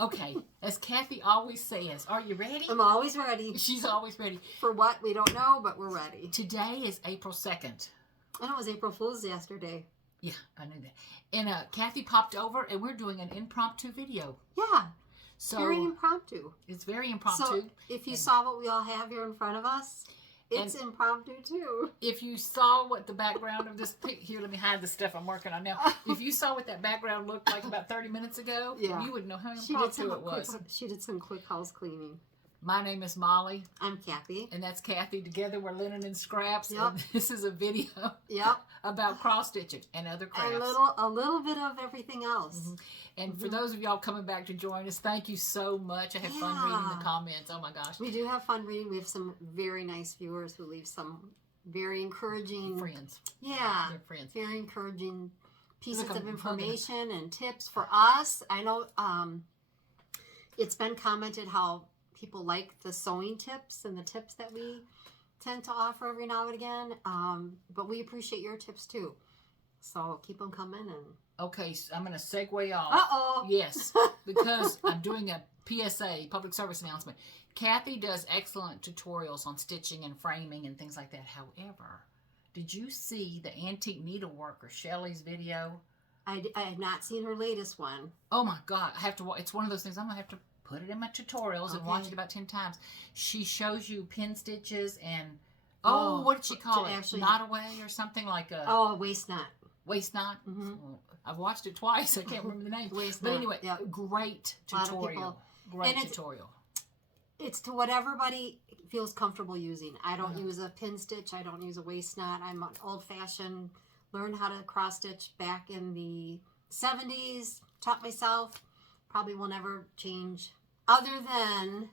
Okay, as Kathy always says, are you ready? I'm always ready. She's always ready. For what? We don't know, but we're ready. Today is April 2nd. I know it was April Fool's yesterday. Yeah, I knew that. And Kathy popped over, and we're doing an impromptu video. Yeah. So very impromptu. It's very impromptu. So if you saw what we all have here in front of us, it's impromptu too. If you saw what the background of this here, let me hide the stuff I'm working on now. If you saw what that background looked like about 30 minutes ago, you would know how impromptu it was. She did some quick house cleaning. My name is Molly. I'm Kathy. And that's Kathy. Together we're Linen and Scraps. Yep. And this is a video about cross stitching and other crafts. A little bit of everything else. Mm-hmm. And for those of y'all coming back to join us, thank you so much. I had fun reading the comments. Oh my gosh. We do have fun reading. We have some very nice viewers who leave some very encouraging friends. Yeah. They're friends. Very encouraging pieces of information and tips for us. I know it's been commented how people like the sewing tips and the tips that we tend to offer every now and again. But we appreciate your tips too. So keep them coming. And okay, so I'm going to segue off. Uh-oh. Yes, because I'm doing a PSA, public service announcement. Kathy does excellent tutorials on stitching and framing and things like that. However, did you see the antique needleworker Shelly's video? I have not seen her latest one. Oh my God, I have to. It's one of those things I'm going to have to put it in my tutorials and watch it about 10 times. She shows you pin stitches and, what did she call it? Actually, knot away or something like a... Oh, a waist knot. Waist knot? Mm-hmm. I've watched it twice. I can't remember the name. But anyway, great tutorial. Great tutorial. It's to what everybody feels comfortable using. I don't use a pin stitch. I don't use a waist knot. I'm an old-fashioned, learned how to cross stitch back in the 70s, taught myself. Probably will never change. Other than,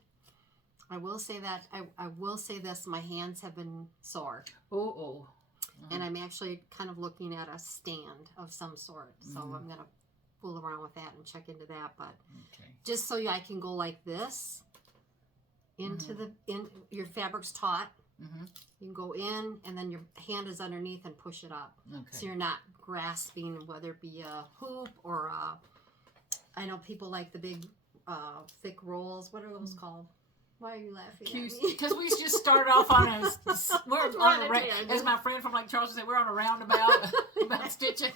I will say that, I will say this, my hands have been sore. And I'm actually kind of looking at a stand of some sort. So I'm going to fool around with that and check into that. But just so I can go like this, into your fabric's taut. You can go in, and then your hand is underneath and push it up. So you're not grasping, whether it be a hoop or I know people like the big thick rolls. What are those called? Why are you laughing at me? Because we just started off on as my friend from Lake Charles said, we're on a roundabout about stitching.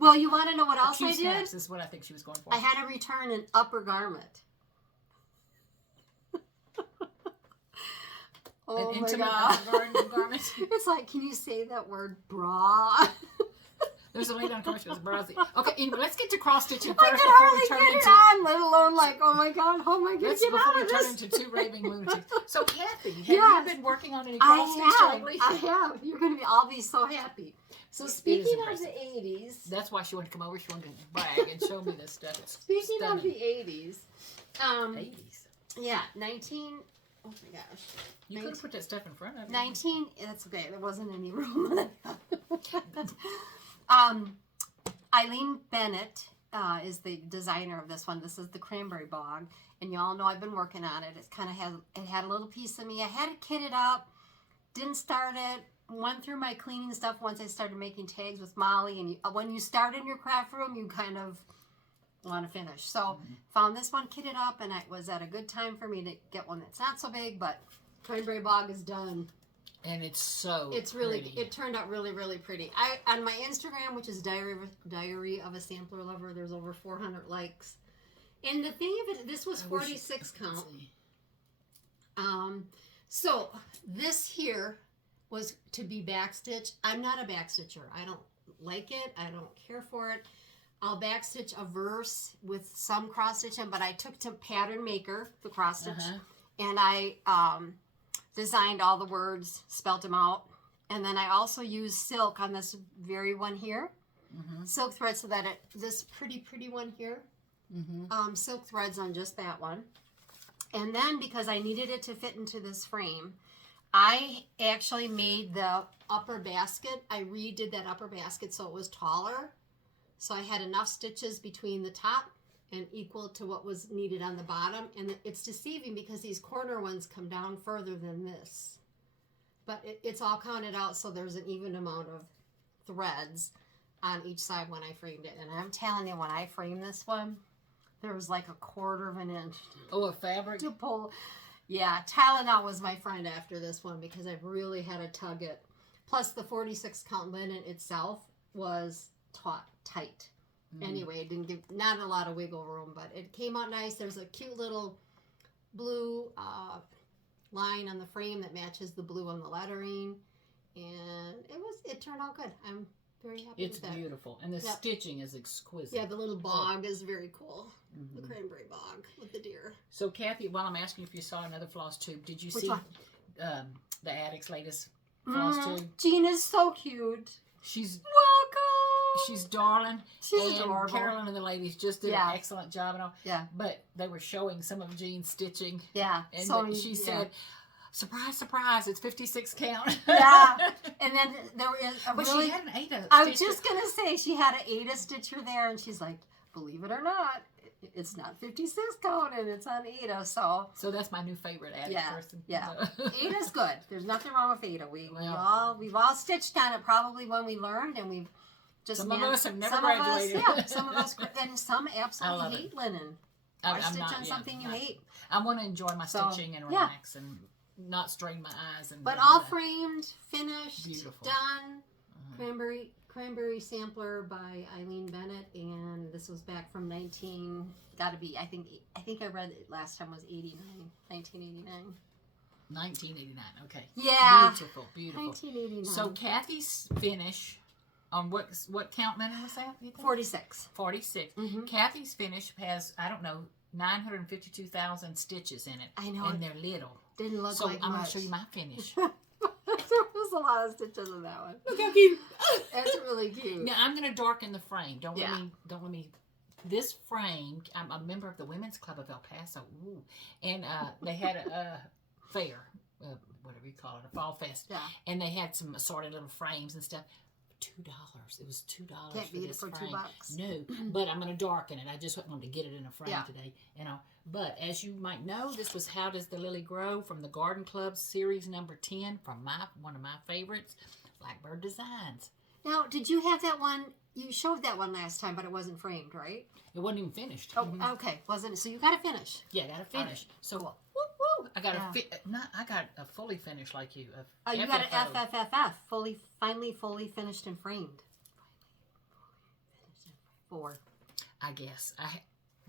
Well, you want to know what else I did? Snaps is what I think she was going for. I had to return an upper garment. Oh an my intimate God. garment. It's like, can you say that word, bra? There's a lady on commercial with brassy. Okay, anyway, let's get to cross stitching I first can before hardly we turn get into. It on, let alone like, oh my God, how am I going to get before out we of turn this? into two raving lunatics. So, Kathy, have you been working on any cross stitch lately? I have. You're going to all be so happy. So speaking of the 80s, that's why she wanted to come over. She wanted to brag and show me this stuff. Speaking of the 80s, 80s, yeah, 19. Oh my gosh. You could have put that stuff in front of you. 19, that's okay. There wasn't any room. Eileen Bennett is the designer of this one. This is the Cranberry Bog. And y'all know I've been working on it. It had a little piece of me. I had it kitted up. Didn't start it. Went through my cleaning stuff once I started making tags with Molly. And when you start in your craft room, you kind of want to finish. So found this one kitted up, and it was at a good time for me to get one that's not so big, but Cranberry Bog is done. And it's really pretty. It turned out really, really pretty. On my Instagram, which is Diary of a Sampler Lover, there's over 400 likes. And the thing of it, this was 46 count. So this here was to be backstitch. I'm not a backstitcher. I don't like it. I don't care for it. I'll backstitch a verse with some cross stitching, but I took to Pattern Maker, the cross stitch, and I designed all the words, spelt them out, and then I also used silk on this very one here, silk thread, so that this pretty one here, silk threads on just that one, and then because I needed it to fit into this frame, I actually made the upper basket. I redid that upper basket so it was taller. So I had enough stitches between the top and equal to what was needed on the bottom. And it's deceiving because these corner ones come down further than this. But it's all counted out so there's an even amount of threads on each side when I framed it. And I'm telling you, when I frame this one, there was like 1/4 of an inch Oh, a fabric? to pull. Yeah, Tylenol was my friend after this one because I really had to tug it. Plus, the 46 count linen itself was tight. Anyway, it didn't give not a lot of wiggle room, but it came out nice. There's a cute little blue line on the frame that matches the blue on the lettering, and it turned out good. I'm very happy with that. It's beautiful, and the stitching is exquisite. Yeah, the little bog is very cool. The cranberry bog with the deer. So, Kathy, while I'm asking you if you saw another Flosstube, did you see the Addict's latest Flosstube? Jean is so cute. She's welcome. She's darling. She's adorable. Carolyn and the ladies just did an excellent job and all. Yeah. But they were showing some of Jean's stitching. Yeah. And so she said, surprise, surprise, it's 56 count. Yeah. And then there was but she had an Ada I was just going to say, she had an Ada stitcher there, and she's like, believe it or not, it's not 56 count, and it's on Ada, so that's my new favorite Ada person. Yeah. Ada's good. There's nothing wrong with Ada. We've all stitched on it probably when we learned, and we've just some of us have never graduated. Some of us, and some absolutely hate linen. Why stitch on something you hate? I want to enjoy my stitching and relax and not strain my eyes. But all framed, finished, beautiful, done. Cranberry sampler by Eileen Bennett, and this was back from I think I read it last time was 1989. 1989, okay. Yeah. Beautiful, beautiful. 1989. So Kathy's finish on what count linen was that? 46. 46. Mm-hmm. Kathy's finish has, I don't know, 952,000 stitches in it. I know. And they're little. Didn't look like I'm much. going to show you my finish. There was a lot of stitches in that one. Look how cute. It's really cute. Now I'm going to darken the frame. Don't let me. This frame. I'm a member of the Women's Club of El Paso. Ooh. And they had a fair, whatever you call it, a fall fest. Yeah. And they had some assorted little frames and stuff. $2. It was $2 Can't beat it for frame. $2. No, but I'm going to darken it. I just wanted to get it in a frame today. But as you might know, this was How Does the Lily Grow from the Garden Club series number 10 from one of my favorites, Blackbird Designs. Now, did you have that one? You showed that one last time, but it wasn't framed, right? It wasn't even finished. Oh, okay, wasn't it? So you got to finish. Yeah, got to finish. So, cool. woo! I got I got a fully finished like you. You got an FFFF, fully finished and framed. 4. I guess.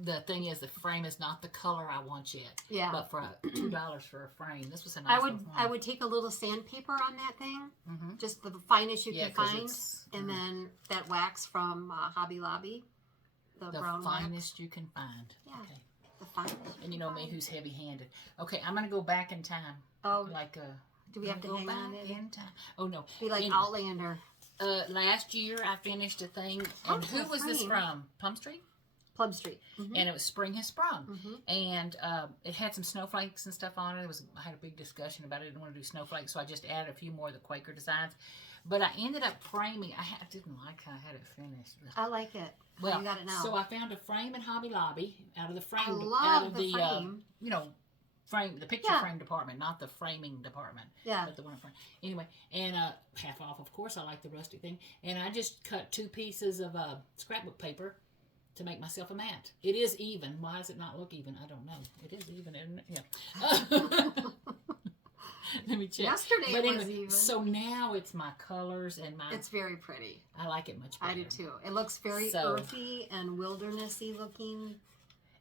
The thing is, the frame is not the color I want yet. Yeah. But for $2 for a frame, this was a nice I would take a little sandpaper on that thing, just the finest you can find, and then that wax from Hobby Lobby, the brown finest wax. you can find. Yeah. Okay. The finest. And you know me, who's heavy-handed. Okay, I'm gonna go back in time. Oh. Do we have to hang on it? in time? Oh no. Be like Outlander. Last year I finished a thing, and who was this from? Plum Street. Plum Street. And it was Spring Has Sprung. And it had some snowflakes and stuff on it. I had a big discussion about it. I didn't want to do snowflakes, so I just added a few more of the Quaker designs. But I ended up framing. I didn't like how I had it finished. I like it. Well, you got it now. So I found a frame in Hobby Lobby out of the frame. I love the frame. The picture frame department, not the framing department. Yeah. But the one frame. Anyway, and half off, of course. I like the rustic thing. And I just cut 2 pieces of scrapbook paper to make myself a mat. It is even. Why does it not look even? I don't know. It is even, isn't it? Yeah. Let me check. Yesterday it was even. So now it's my colors and my... It's very pretty. I like it much better. I do too. It looks very earthy and wildernessy looking.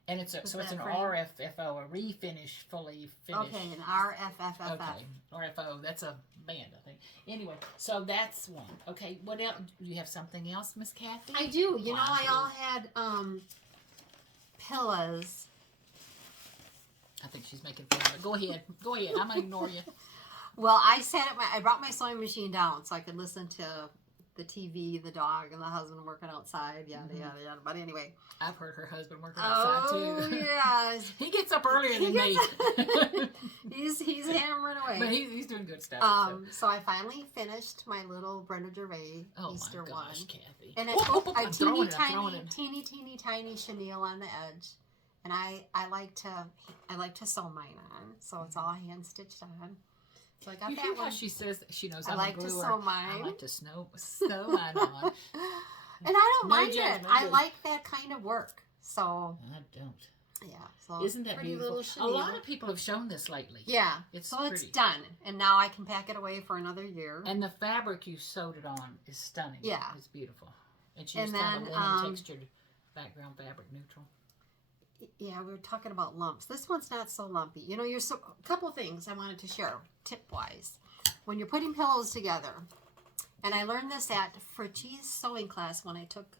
And it's an RFFO, a refinish, fully finished. Okay, an RFFFF. Okay, RFO. That's a band, I think. Anyway, so that's one. Okay, what else? Do you have something else, Miss Kathy? I do. You know, I all had pillows. I think she's making fun of it. Go ahead. Go ahead. I'm going to ignore you. Well, I brought my sewing machine down so I could listen to the TV, the dog, and the husband working outside, yada, yada, yada. But anyway. I've heard her husband working outside, too. Oh, yeah. He gets up earlier than me. He's hammering away. But he's doing good stuff. So I finally finished my little Brenda Gervais Easter one. Kathy. And a teeny tiny chenille on the edge. And I like to sew mine on, so it's all hand stitched on. So I got that one. How she says that she knows I like to sew mine. I like to sew mine on. And I don't mind it. I like that kind of work. So I don't. yeah, so Isn't that beautiful? A lot of people have shown this lately. Yeah, it's so pretty. It's done, and now I can pack it away for another year. And the fabric you sewed it on is stunning. Yeah, it's beautiful. And she used to have a linen textured background fabric, neutral. Yeah, we were talking about lumps. This one's not so lumpy. You know, a couple things I wanted to share, tip-wise. When you're putting pillows together, and I learned this at Fritchie's sewing class when I took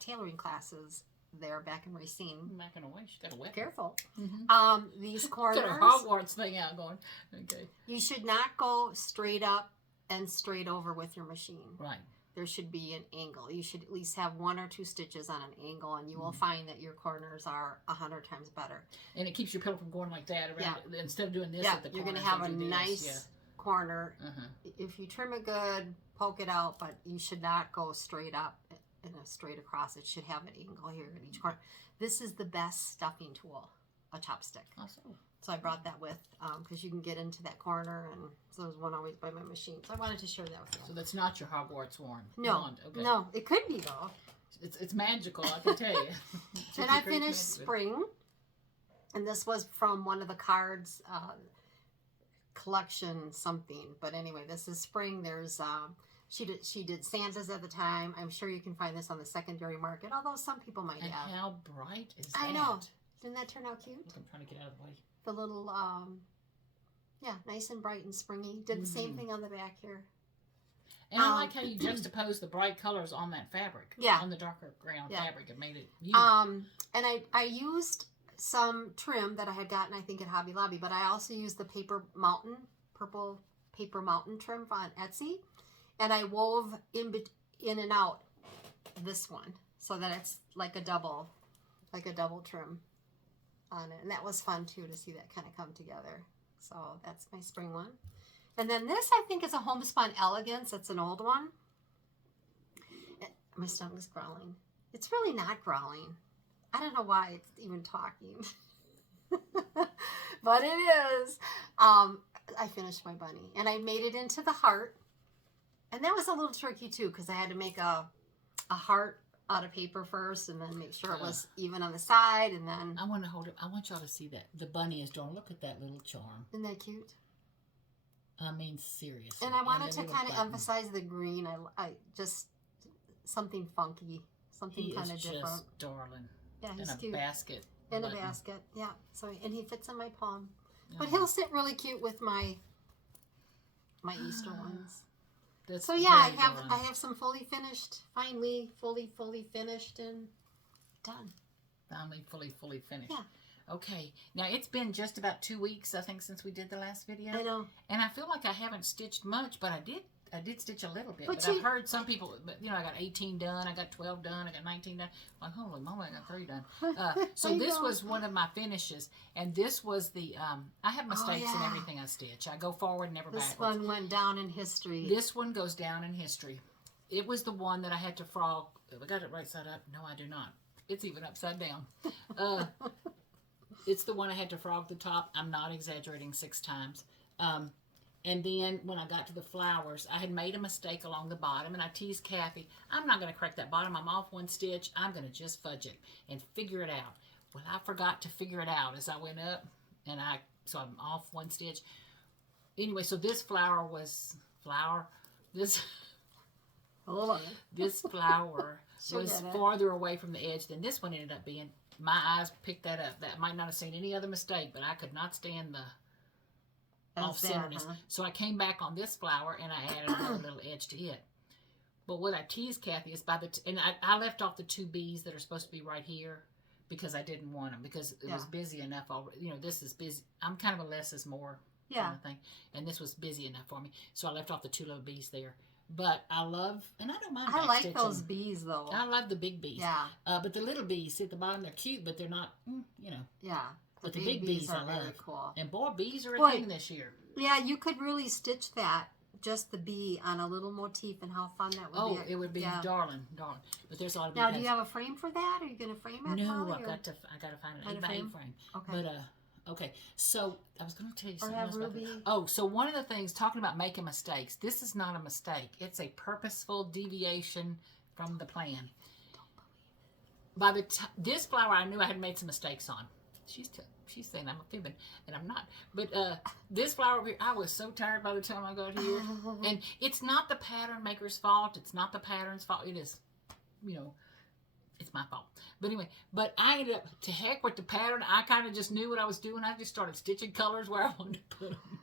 tailoring classes there back in Racine. Back in a way, she got a weapon. Careful. Mm-hmm. These corners. Got a Hogwarts thing out going. Okay. You should not go straight up and straight over with your machine. Right. There should be an angle. You should at least have 1 or 2 stitches on an angle, and you will find that your corners are 100 times better. And it keeps your pillow from going like that around. Yeah. Instead of doing this at the corner. You're going to have a nice corner. If you trim it good, poke it out, but you should not go straight up and straight across. It should have an angle here in each corner. This is the best stuffing tool, a chopstick. Awesome. So I brought that with because you can get into that corner, and so there's one always by my machine. So I wanted to share that with you. So that's not your Hogwarts wand? No, okay. No, it could be though. It's magical, I can tell you. And I finished spring, and this was from one of the cards collection something. But anyway, this is spring. There's she did Santas at the time. I'm sure you can find this on the secondary market, although some people might have. And how bright is that? I know. Didn't that turn out cute? I'm trying to get out of the way. The little, yeah, nice and bright and springy. Did the same thing on the back here. And I like how you juxtapose the bright colors on that fabric. Yeah. On the darker ground fabric. It made it you. And I used some trim that I had gotten, I think, at Hobby Lobby, but I also used the Paper Mountain, purple Paper Mountain trim on Etsy. And I wove in and out this one so that it's like a double trim on it. And that was fun too to see that kind of come together. So that's my spring one. And then this I think is a Homespun Elegance. It's an old one. My stomach's growling. It's really not growling. I don't know why it's even talking. But it is. I finished my bunny and I made it into the heart. And that was a little tricky too because I had to make a heart out of paper first and then make sure it was even on the side, and then I want to hold it. I want y'all to see that the bunny is doing. Look at that little charm. Isn't that cute? I mean, seriously. And I wanted to kind of emphasize the green. I just something funky, something kind of different. Just darling. Yeah, he's in cute. A basket. In a basket, yeah. So and he fits in my palm, but he'll sit really cute with my Easter ones. That's so yeah, I have some fully finished, finally fully finished and done. Finally fully finished. Yeah. Okay. Now it's been just about 2 weeks, I think, since we did the last video. I know. And I feel like I haven't stitched much, but I did stitch a little bit. But I've heard some people, you know, I got 18 done, I got 12 done, I got 19 done. Like, holy moly, I got 3 done. So this was one of my finishes, and this was the, I have mistakes in everything I stitch. I go forward, never backwards. This one went down in history. This one goes down in history. It was the one that I had to frog. I got it right side up. No, I do not. It's even upside down. It's the one I had to frog the top. I'm not exaggerating 6 times. And then when I got to the flowers, I had made a mistake along the bottom, and I teased Kathy, I'm not going to correct that bottom. I'm off 1 stitch. I'm going to just fudge it and figure it out. Well, I forgot to figure it out as I went up, and so I'm off 1 stitch. Anyway, so this flower was, this flower was farther away from the edge than this one ended up being. My eyes picked that up. That might not have seen any other mistake, but I could not stand the off-centeredness. So I came back on this flower and I added another little edge to it. But what I teased Kathy is and I left off the 2 B's that are supposed to be right here because I didn't want them because it was busy enough already. You know, this is busy. I'm kind of a less is more kind of thing. And this was busy enough for me. So I left off the 2 little B's there. But I love, and I don't mind I like those bees though. I love the big bees. Yeah. But the little bees at the bottom, they're cute, but they're not, you know. Yeah. But the big bees I love. Very cool. And boy, bees are a thing this year. Yeah, you could really stitch that, just the bee on a little motif, and how fun that would be. Oh, it would be darling. But there's a lot of Now, do you have a frame for that? Are you going to frame it? No, I got to find an 8x8 frame. Okay. But okay. So I was going to tell you something else Ruby. about that. Oh, so one of the things talking about making mistakes. This is not a mistake. It's a purposeful deviation from the plan. by the time this flower, I knew I had made some mistakes on. She's saying I'm a fibbing, and I'm not. But this flower over here, I was so tired by the time I got here. And it's not the pattern maker's fault. It's not the pattern's fault. It is, it's my fault. But anyway, I ended up, to heck with the pattern. I kind of just knew what I was doing. I just started stitching colors where I wanted to put them.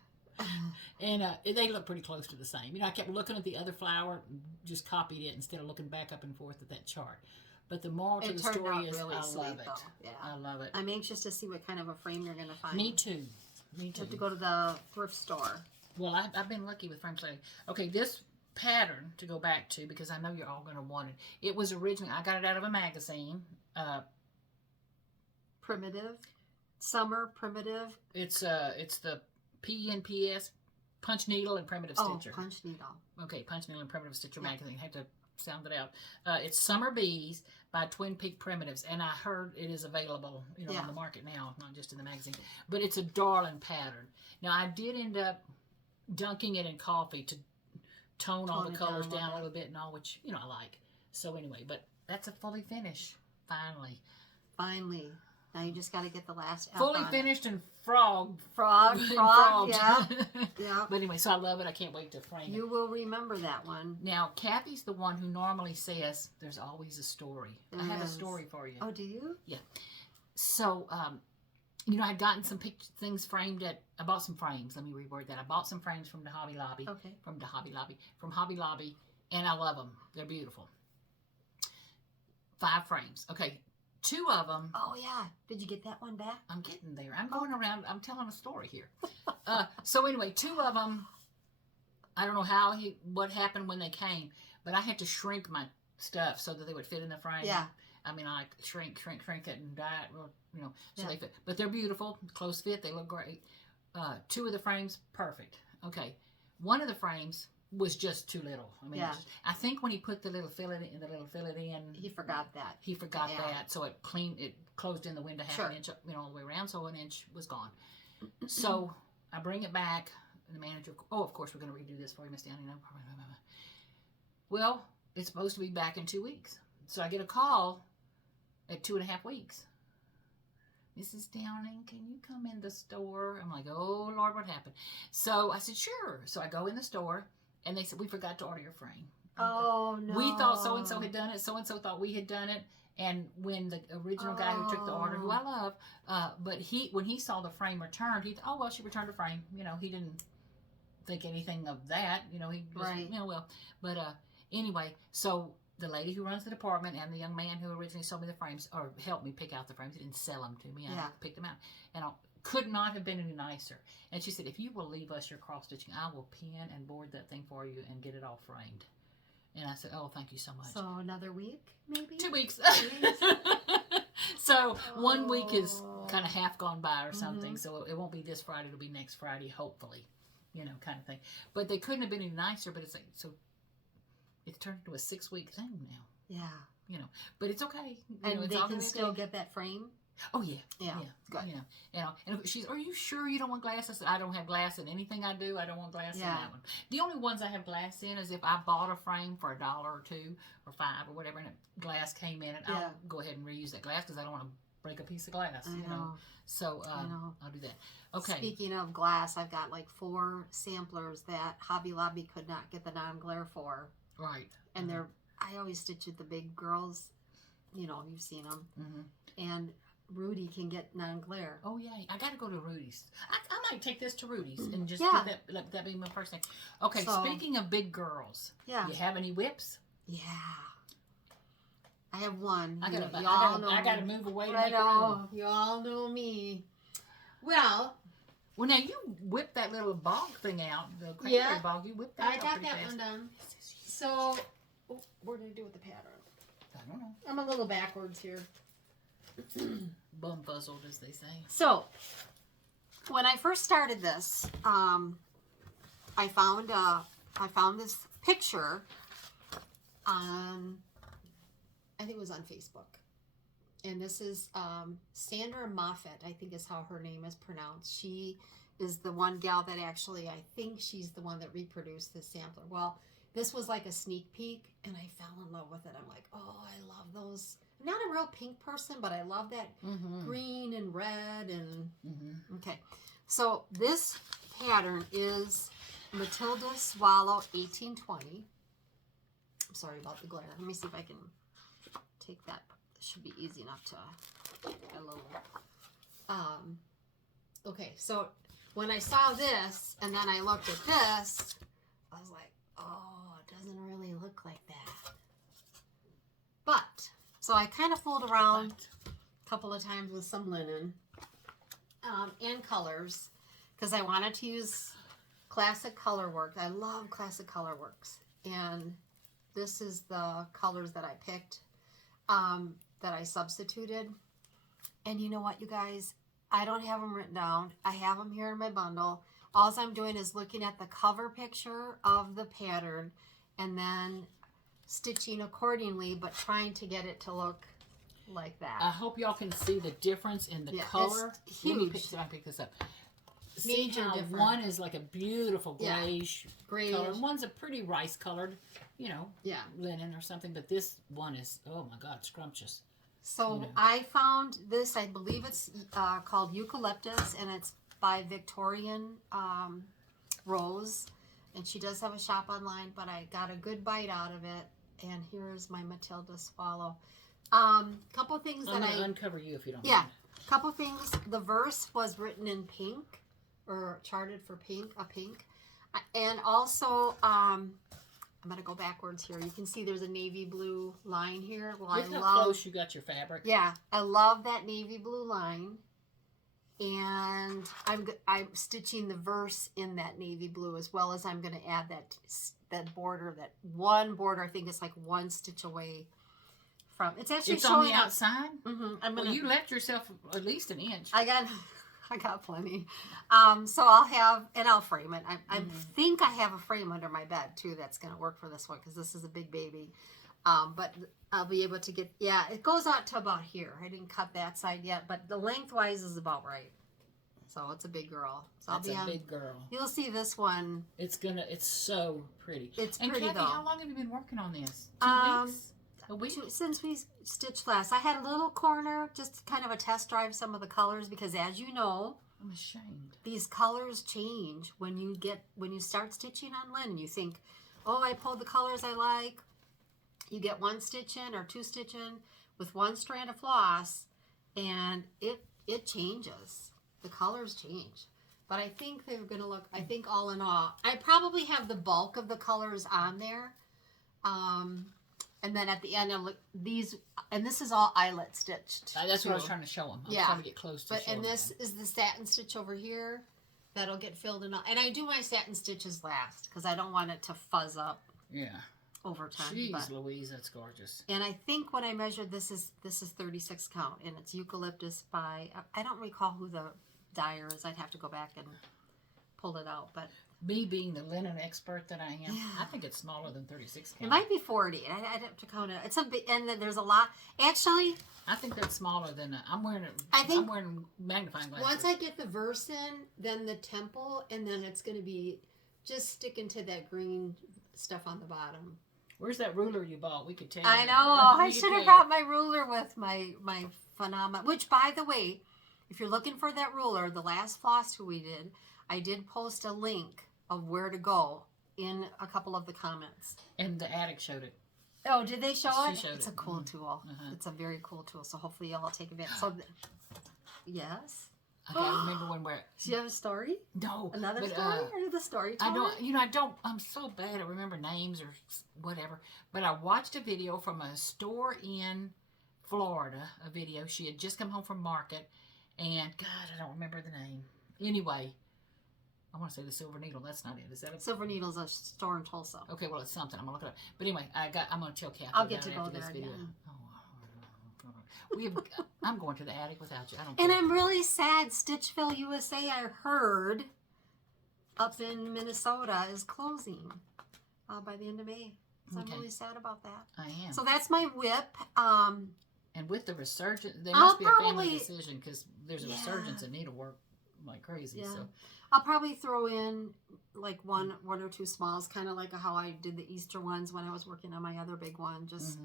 And they look pretty close to the same. I kept looking at the other flower, and just copied it instead of looking back up and forth at that chart. But the moral to the story is, really I sweet, love it. Yeah. I love it. I'm anxious to see what kind of a frame you're going to find. Me too. You have to go to the thrift store. Well, I've been lucky with frames lately. Okay, this pattern, to go back to, because I know you're all going to want it. It was originally, I got it out of a magazine. Primitive. Summer Primitive. It's the PNPS, Punch Needle and Primitive Stitcher. Oh, Punch Needle. Okay, Punch Needle and Primitive Stitcher magazine. I have to sound it out. It's Summer Bees by Twin Peak Primitives, and I heard it is available, on the market now, not just in the magazine. But it's a darling pattern. Now, I did end up dunking it in coffee to tone all the colors down a little bit and all, which, I like. So anyway, but that's a fully finished, finally. Finally. Now you just got to get the last F fully on finished and frogged. Frog, yeah. Yeah. But anyway, so I love it. I can't wait to frame it. You will remember that one. Now, Kathy's the one who normally says, there's always a story. I have a story for you. Oh, do you? Yeah. So, I'd gotten some things framed I bought some frames. Let me reword that. I bought some frames from the Hobby Lobby. Okay. From Hobby Lobby. And I love them. They're beautiful. 5 frames. Okay. 2 of them. Oh, yeah. Did you get that one back? I'm getting there. I'm going around. I'm telling a story here. So anyway, 2 of them, I don't know what happened when they came, but I had to shrink my stuff so that they would fit in the frame. Yeah. I mean, I shrink it and dye it, so they fit. But they're beautiful, close fit. They look great. 2 of the frames, perfect. Okay. 1 of the frames was just too little. I mean, I think when he put the little fillet in, he forgot that. He forgot that, so it closed in the window half an inch, all the way around, so an inch was gone. So I bring it back, and the manager, of course, we're going to redo this for you, Miss Downing. Well, it's supposed to be back in 2 weeks. So I get a call at 2.5 weeks. Mrs. Downing, can you come in the store? I'm like, oh, Lord, what happened? So I said, sure. So I go in the store. And they said, we forgot to order your frame. Oh, no. We thought so-and-so had done it. So-and-so thought we had done it. And when the original guy who took the order, who I love, but when he saw the frame returned, he thought, oh, well, she returned her frame. He didn't think anything of that. He just, But anyway, so the lady who runs the department and the young man who originally sold me the frames, or helped me pick out the frames, he didn't sell them to me. I picked them out. And could not have been any nicer. And she said, if you will leave us your cross stitching, I will pin and board that thing for you and get it all framed. And I said, oh, thank you so much. So another week, maybe? 2 weeks. So 1 week is kind of half gone by or something. So it won't be this Friday. It'll be next Friday, hopefully, kind of thing. But they couldn't have been any nicer. But it's like, so it's turned into a 6-week thing now. Yeah. But it's okay. And they can still get that frame? Oh, yeah. Yeah. Good. And she's, are you sure you don't want glass? I said, I don't have glass in anything I do. I don't want glass in that one. The only ones I have glass in is if I bought a frame for $1 or $2 or $5 or whatever, and glass came in, and I'll go ahead and reuse that glass because I don't want to break a piece of glass, So I'll do that. Okay. Speaking of glass, I've got like 4 samplers that Hobby Lobby could not get the non-glare for. Right. And I always stitch with the big girls. You've seen them. And Rudy can get non-glare. Oh, yeah. I got to go to Rudy's. I might take this to Rudy's and just let that be my first thing. Okay, so, speaking of big girls, you have any whips? Yeah. I have one. I got to move away to make room. You all know me. Well, now you whipped that little bog thing out, the cranberry bog. You whipped that out. I got that one done. So, what did I do with the pattern? I don't know. I'm a little backwards here. Bumfuzzled, as they say. So, when I first started this, I found this picture on, I think it was on Facebook, and this is Sandra Moffat, I think is how her name is pronounced. She is the one gal that actually, I think she's the one that reproduced this sampler. Well, this was like a sneak peek, and I fell in love with it. I'm like, oh, I love those I'm not a real pink person, but I love that green and red and okay. So this pattern is Matilda Swallow 1820. I'm sorry about the glare. Let me see if I can take that. This should be easy enough to get a little. Okay, so when I saw this and then I looked at this, I was like, oh, it doesn't really look like that. But, so I kind of fooled around a couple of times with some linen and colors because I wanted to use classic color work. I love classic color works. And this is the colors that I picked that I substituted. And you know what, you guys? I don't have them written down. I have them here in my bundle. All I'm doing is looking at the cover picture of the pattern and then stitching accordingly, but trying to get it to look like that. I hope y'all can see the difference in the color. It's huge. Let me pick this up. Major See how difference. one is like a beautiful grayish Grayish. color, and one's a pretty rice colored, linen or something. But this one is, oh my God, scrumptious. So I found this, I believe it's called Eucalyptus, and it's by Victorian Rose. And she does have a shop online, but I got a good bite out of it. And here's my Matilda Swallow. Couple things I'm that going to uncover you if you don't Yeah, mind. couple things. The verse was written in pink, or charted for pink, a pink. And also, I'm going to go backwards here. You can see there's a navy blue line here. Well, Look how close you got your fabric. Yeah, I love that navy blue line. And I'm stitching the verse in that navy blue, as well as I'm going to add that border, that one border. I think it's like one stitch away from. It's actually It's on the outside. Well, you left yourself at least an inch. I got plenty. So I'll frame it. I think I have a frame under my bed too that's going to work for this one because this is a big baby. But I'll be able to get, it goes out to about here. I didn't cut that side yet, but the lengthwise is about right. So it's a big girl. So That's a big girl. You'll see this one. It's so pretty. It's and pretty Kathy, though. how long have you been working on this? 2 weeks? A week? Since we stitched last. I had a little corner, just kind of a test drive some of the colors because as you know, I'm ashamed. these colors change when you start stitching on linen. You think, oh, I pulled the colors I like. You get one stitch in or two stitch in with one strand of floss, and it changes. The colors change. But I think they're going to look, I think all in all, I probably have the bulk of the colors on there. And then at the end, I'll look, these, and this is all eyelet stitched. That's what I was trying to show them. I was trying to get close to And this is the satin stitch over here. That'll get filled in. And I do my satin stitches last because I don't want it to fuzz up. Yeah. Over time. Jeez Louise, that's gorgeous. And I think when I measured this is 36 count, and it's Eucalyptus by, I don't recall who the dyer is. I'd have to go back and pull it out. But me being the linen expert that I am, I think it's smaller than 36 count. It might be 40. I'd have to count it. It's a bit, and then there's a lot. Actually, I think that's smaller than I'm wearing. I'm wearing magnifying glasses. Once I get the verse in, then the temple, and then it's going to be just sticking to that green stuff on the bottom. Where's that ruler you bought? We could take. I know. I should have brought my ruler with my Phenomena. Which, by the way, if you're looking for that ruler, the last Flosstube we did, I did post a link of where to go in a couple of the comments. And the attic showed it. Oh, did they show it? Showed It's it. a cool tool. It's a very cool tool. So hopefully y'all take advantage. So, yes. I can't remember when we're. Do you have a story? No. Another story? Or the story I teller? don't. I'm so bad at remember names or whatever. But I watched a video from a store in Florida. A video. She had just come home from market, and God, I don't remember the name. Anyway, I want to say the Silver Needle. That's not it. Is that a Silver Needle's a store in Tulsa. Okay, well, it's something. I'm gonna look it up. But anyway, I'm gonna tell Kathy. I'll get to about go it after there this video. again. I'm going to the attic without you. I don't. And care. I'm really sad. Stitchville, USA, I heard, up in Minnesota, is closing by the end of May. So I'm really sad about that. I am. So that's my whip. And with the resurgence, there must be a family probably- decision because there's a resurgence in needlework like crazy. Yeah. So I'll probably throw in like one or two smalls, kind of like how I did the Easter ones when I was working on my other big one. Just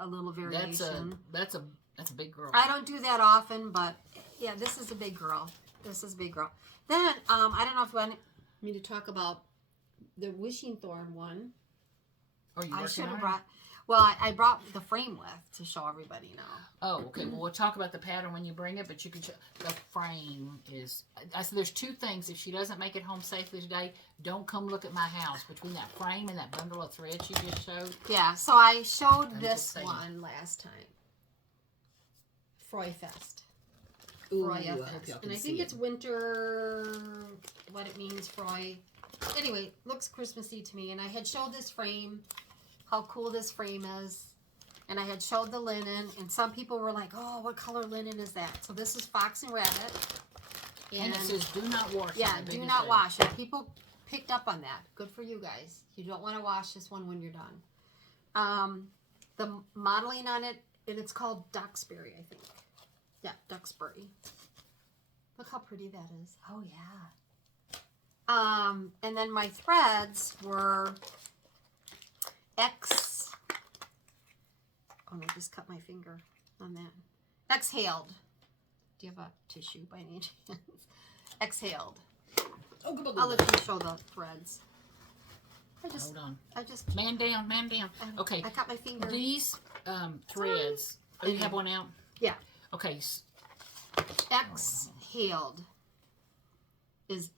a little variation. That's a big girl. I don't do that often, but yeah, this is a big girl. Then I don't know if you want me to talk about the wishing thorn one. Are you I working should on have it? brought. Well, I brought the frame with to show everybody now. Oh, okay. Well, we'll talk about the pattern when you bring it, but you can show the frame is. I said there's two things. If she doesn't make it home safely today, don't come look at my house. Between that frame and that bundle of threads you just showed. Yeah, so I showed I'm this just saying. one last time. Froyfest. Ooh, Froy I hope Fest. y'all And can I see think it. it's winter, what it means, Froy. Anyway, looks Christmassy to me. And I had showed this frame, how cool this frame is. And I had showed the linen. And some people were like, oh, what color linen is that? So this is Fox and Rabbit. And it says do not wash. Yeah, do not wash it. People picked up on that. Good for you guys. You don't want to wash this one when you're done. The modeling on it, and it's called Duxbury, I think. Yeah, Duxbury. Look how pretty that is. Oh, yeah. And then my threads were oh, I just cut my finger on that. Exhaled. Do you have a tissue by any chance? Exhaled. Oh, good. I'll let you show the threads. Hold on. I just. Man down. Okay. I cut my finger. These threads. Oh, you have one out? Yeah. Okay. Exhaled. It's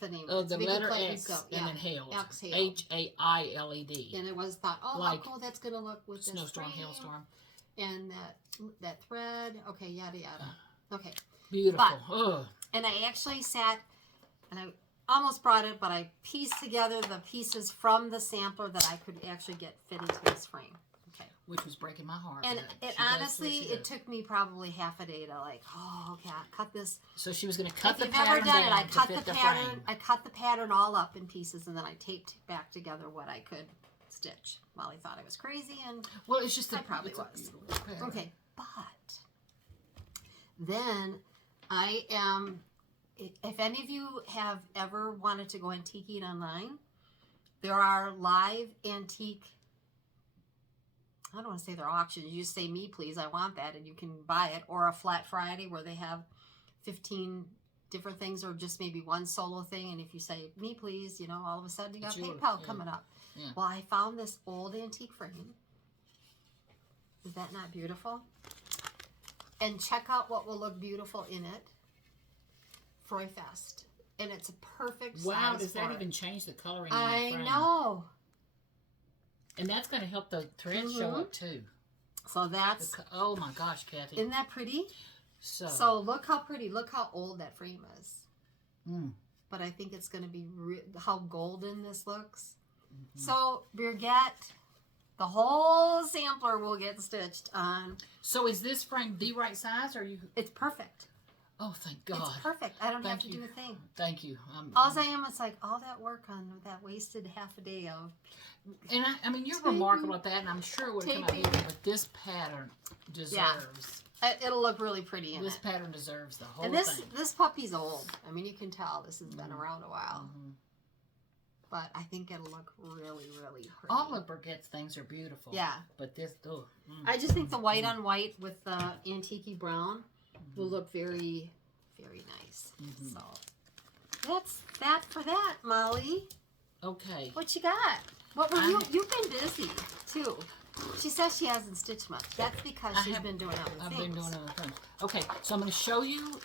the name. Oh, It's the Vicky letter Clinton's X and then hailed. Exhaled. HAILED. And it was thought, oh, Like how cool that's gonna look with this Snowstorm, frame. hailstorm. And that thread. Okay, yada yada. Okay. Beautiful. But- And I actually sat, and I almost brought it, but I pieced together the pieces from the sampler that I could actually get fit into this frame. Okay. Which was breaking my heart. And but it she does honestly, what she it does. took me probably half a day to like, oh, okay, I cut this. So she was going to cut If the you've ever pattern done down it, I to cut fit the the pattern. frame. I cut the pattern all up in pieces, and then I taped back together what I could stitch. Molly thought I was crazy, and Well, it's just I probably it's a was. beautiful pattern. okay. But then I am. If any of you have ever wanted to go antiquing online, there are live antique. I don't want to say they're auctions. You just say, me, please, I want that, and you can buy it. Or a Flat Friday where they have 15 different things, or just maybe one solo thing. And if you say, me, please, all of a sudden you got It's yours, PayPal yeah. coming up. Yeah. Well, I found this old antique frame. Is that not beautiful? And check out what will look beautiful in it. Froyfest. And it's a perfect Wow, size does that for even it. change the coloring on I the frame? know. And that's going to help the threads show up too. So that's, Oh my gosh, Kathy. isn't that pretty? So look how pretty, look how old that frame is. But I think it's going to be, how golden this looks. So, Birgette, the whole sampler will get stitched on. So is this frame the right size, or you? It's perfect. Oh, thank God. It's perfect. I don't have Thank to you. do a thing. Thank you. All I am is like all that work on that wasted half a day of. And I mean, you're remarkable at that, and I'm sure it would come out Taping. beautiful, but this pattern deserves. It'll look really pretty in This it. pattern deserves the whole And this thing. puppy's old. I mean, you can tell this has been around a while. But I think it'll look really, really pretty. All of Burgette's things are beautiful. Yeah. But this, I just think the white on white with the antique brown will look very, very nice. So that's that for that, Molly. Okay. What you got? What were you? You've been busy too. She says she hasn't stitched much. That's because she's been doing other I've things. been doing other things. Okay, so I'm going to show you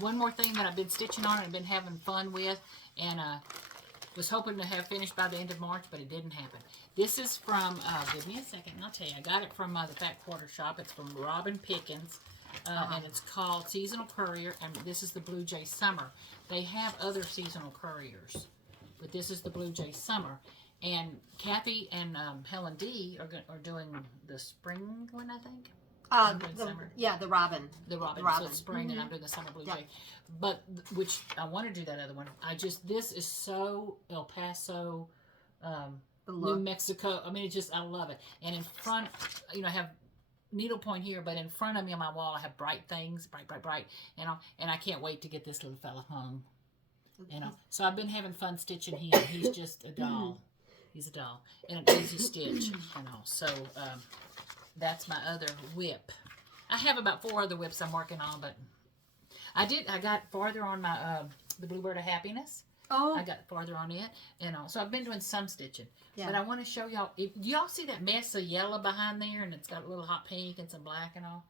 one more thing that I've been stitching on and been having fun with, and was hoping to have finished by the end of March, but it didn't happen. This is from, give me a second and I'll tell you. I got it from the Fat Quarter Shop. It's from Robin Pickens, and it's called Seasonal Courier, and this is the Blue Jay Summer. They have other seasonal couriers, but this is the Blue Jay Summer. And Kathy and Helen D are doing the spring one, I think. The Robin. The Robin. So it's spring, and I'm doing the summer Blue Jay. But which I want to do that other one. This is so El Paso, New Mexico. I mean, I love it. And in front, I have needlepoint here, but in front of me on my wall, I have bright things, bright, and I can't wait to get this little fella hung. So I've been having fun stitching him. He's just a doll. He's a doll. And an easy stitch and all. So, that's my other whip. I have about 4 other whips I'm working on, but I got farther on my, the Bluebird of Happiness. Oh. I got farther on it and all. So I've been doing some stitching. Yeah. But I want to show y'all. Y'all see that mess of yellow behind there, and it's got a little hot pink and some black and all?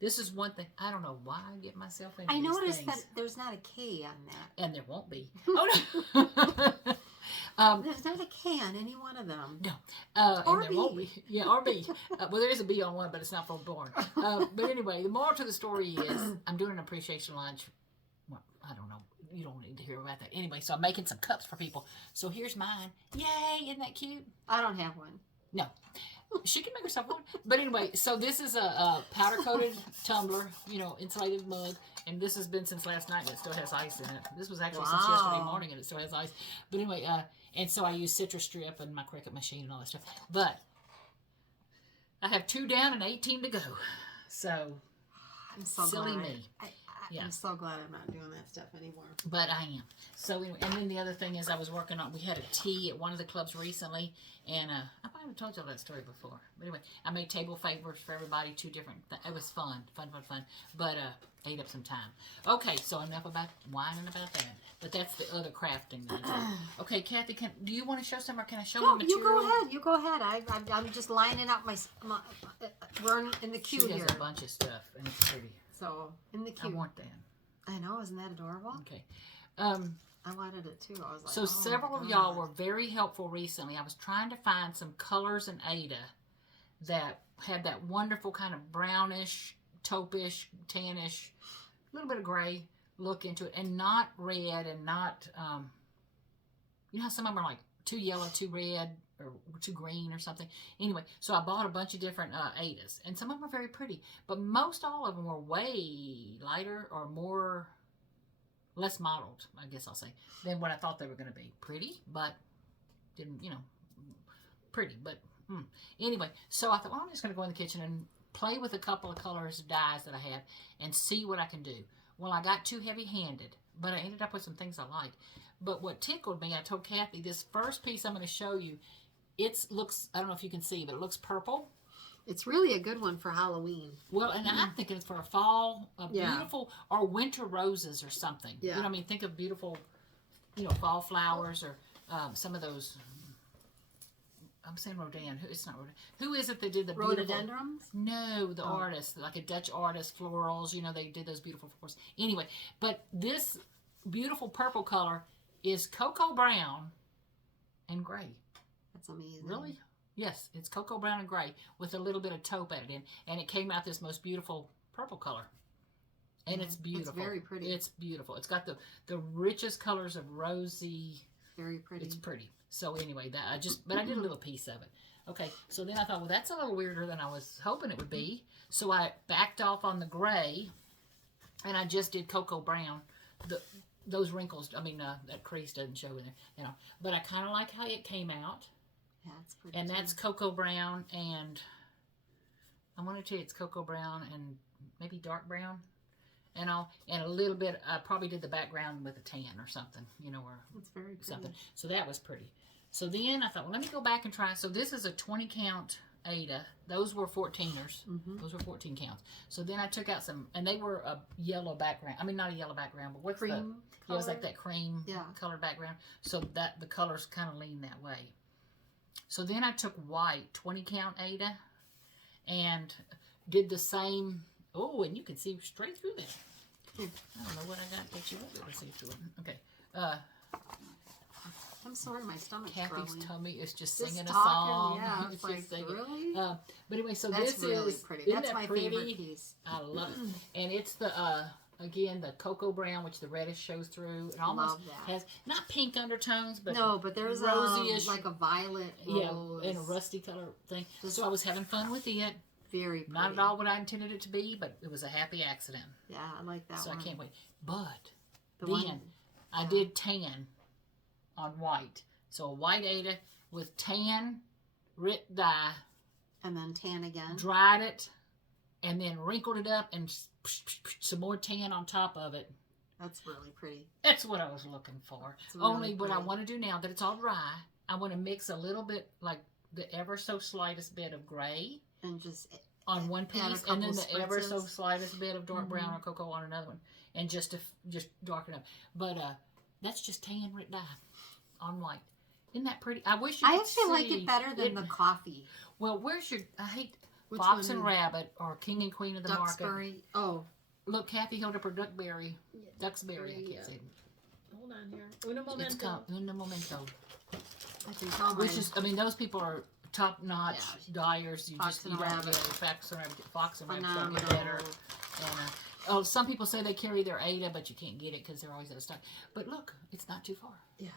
This is one thing. I don't know why I get myself into I these noticed things. that there's not a K on that. And there won't be. Oh, no. There's not a K on any one of them. No. Or and there B. won't be. Yeah, or B. Well, there is a B on one, but it's not for born. But anyway, the moral to the story is I'm doing an appreciation lunch. Well, I don't know. You don't need to hear about that. Anyway, so I'm making some cups for people. So here's mine. Yay, isn't that cute? I don't have one. No. She can make herself one. But anyway, so this is a powder-coated tumbler, insulated mug. And this has been since last night, and it still has ice in it. This was actually since yesterday morning, and it still has ice. But anyway, and so I use citrus strip and my Cricut machine and all that stuff. But I have 2 down and 18 to go. So, I'm so silly glad. me. Yeah. I'm so glad I'm not doing that stuff anymore. But I am. So anyway, and then the other thing is I was working on, we had a tea at one of the clubs recently, and I might have told y'all that story before. But anyway, I made table favors for everybody, 2 different, it was fun. But ate up some time. Okay, so enough about whining about that. But that's the other crafting that I do. Okay, Kathy, do you want to show some, or can I show my material? You go ahead. I'm just lining up my we're in the queue She here. has a bunch of stuff, and it's pretty. So, in the queue. I want that. I know, isn't that adorable? Okay. I wanted it too. I was like, so several of y'all were very helpful recently. I was trying to find some colors in Ada that had that wonderful kind of brownish, taupish, tannish, a little bit of gray look into it, and not red and not, you know how some of them are like too yellow, too red, or too green or something. Anyway, so I bought a bunch of different Adas, and some of them are very pretty, but most all of them were way lighter or less modeled, I guess I'll say, than what I thought they were going to be. Pretty, but didn't, pretty, but anyway, so I thought, well, I'm just going to go in the kitchen and play with a couple of colors, dyes that I had, and see what I can do. Well, I got too heavy-handed, but I ended up with some things I liked. But what tickled me, I told Kathy, this first piece I'm going to show you, looks, I don't know if you can see, but it looks purple. It's really a good one for Halloween. Well, and I'm thinking it's for a fall, beautiful, or winter roses or something. Yeah. You know what I mean? Think of beautiful, fall flowers, or some of those, I'm saying Rodin. It's not Rodin. Who is it that did the beautiful? Rhododendrons? No, the artist, like a Dutch artist, florals, they did those beautiful flowers. Anyway, but this beautiful purple color is cocoa brown and gray. That's amazing. Really? Yes, it's cocoa brown and gray with a little bit of taupe added in, and it came out this most beautiful purple color. And it's beautiful. It's very pretty. It's beautiful. It's got the richest colors of rosy. Very pretty. It's pretty. So anyway, but I did a little piece of it. Okay, so then I thought, well, that's a little weirder than I was hoping it would be. So I backed off on the gray, and I just did cocoa brown. Those wrinkles, that crease doesn't show in there, But I kind of like how it came out. Yeah, it's pretty. And that's cocoa brown, and I want to tell you it's cocoa brown and maybe dark brown, and a little bit. I probably did the background with a tan or something, or it's very pretty. something. So that was pretty. So then I thought, well, let me go back and try. So this is a 20 count Ada. Those were 14ers. Mm-hmm. Those were 14 counts. So then I took out some, and they were a yellow background. Not a yellow background, but what's Cream it was like that cream colored background. So that the colors kind of lean that way. So then I took white 20 count Ada and did the same. Oh, and you can see straight through that. I don't know what I got that you won't be able to see through it. Okay. I'm sorry, my stomach's Kathy's growling. tummy is just Just singing a talking, song. yeah, It's it's just like, singing. really? But anyway, so That's this really is pretty. Isn't That's that my pretty? favorite piece. I love it, and it's the again the cocoa brown, which the reddish shows through. It almost has not pink undertones, but no, but there's rosy-ish, like a violet rose. and a rusty color thing. So I was having fun with it. Very pretty. Not at all what I intended it to be, but it was a happy accident. Yeah, I like that so one. I can't wait. But The then one- I did tan on white. So a white Ada with tan Rit dye, and then tan again. dried it, and then wrinkled it up and some more tan on top of it. That's really pretty. That's what I was looking for. It's really Only what I pretty. want to do now that it's all dry I want to mix a little bit, like the ever so slightest bit of gray. And just on one piece, and then the ever so spritzes. slightest bit of dark brown or cocoa on another one, and just darken up. But that's just tan writ dye on white. Isn't that pretty? I wish you I could actually like see it better than the coffee. Well, where's your? I hate Which Fox one and Rabbit or King and Queen of the Market. Duxbury. Oh, Look, Kathy held up her Duxbury. Duxbury. I can't say it. Hold on here. Una momento. It's called Una Momento. I can tell Which mine. is, I mean, those people are top notch dyers. You Fox just and you don't Rabbit. get Fox and Rabbit. Fox and Rabbit don't get Phenomenal. better. And some people say they carry their Ada, but you can't get it because they're always out of stock. But look, it's not too far. Yeah.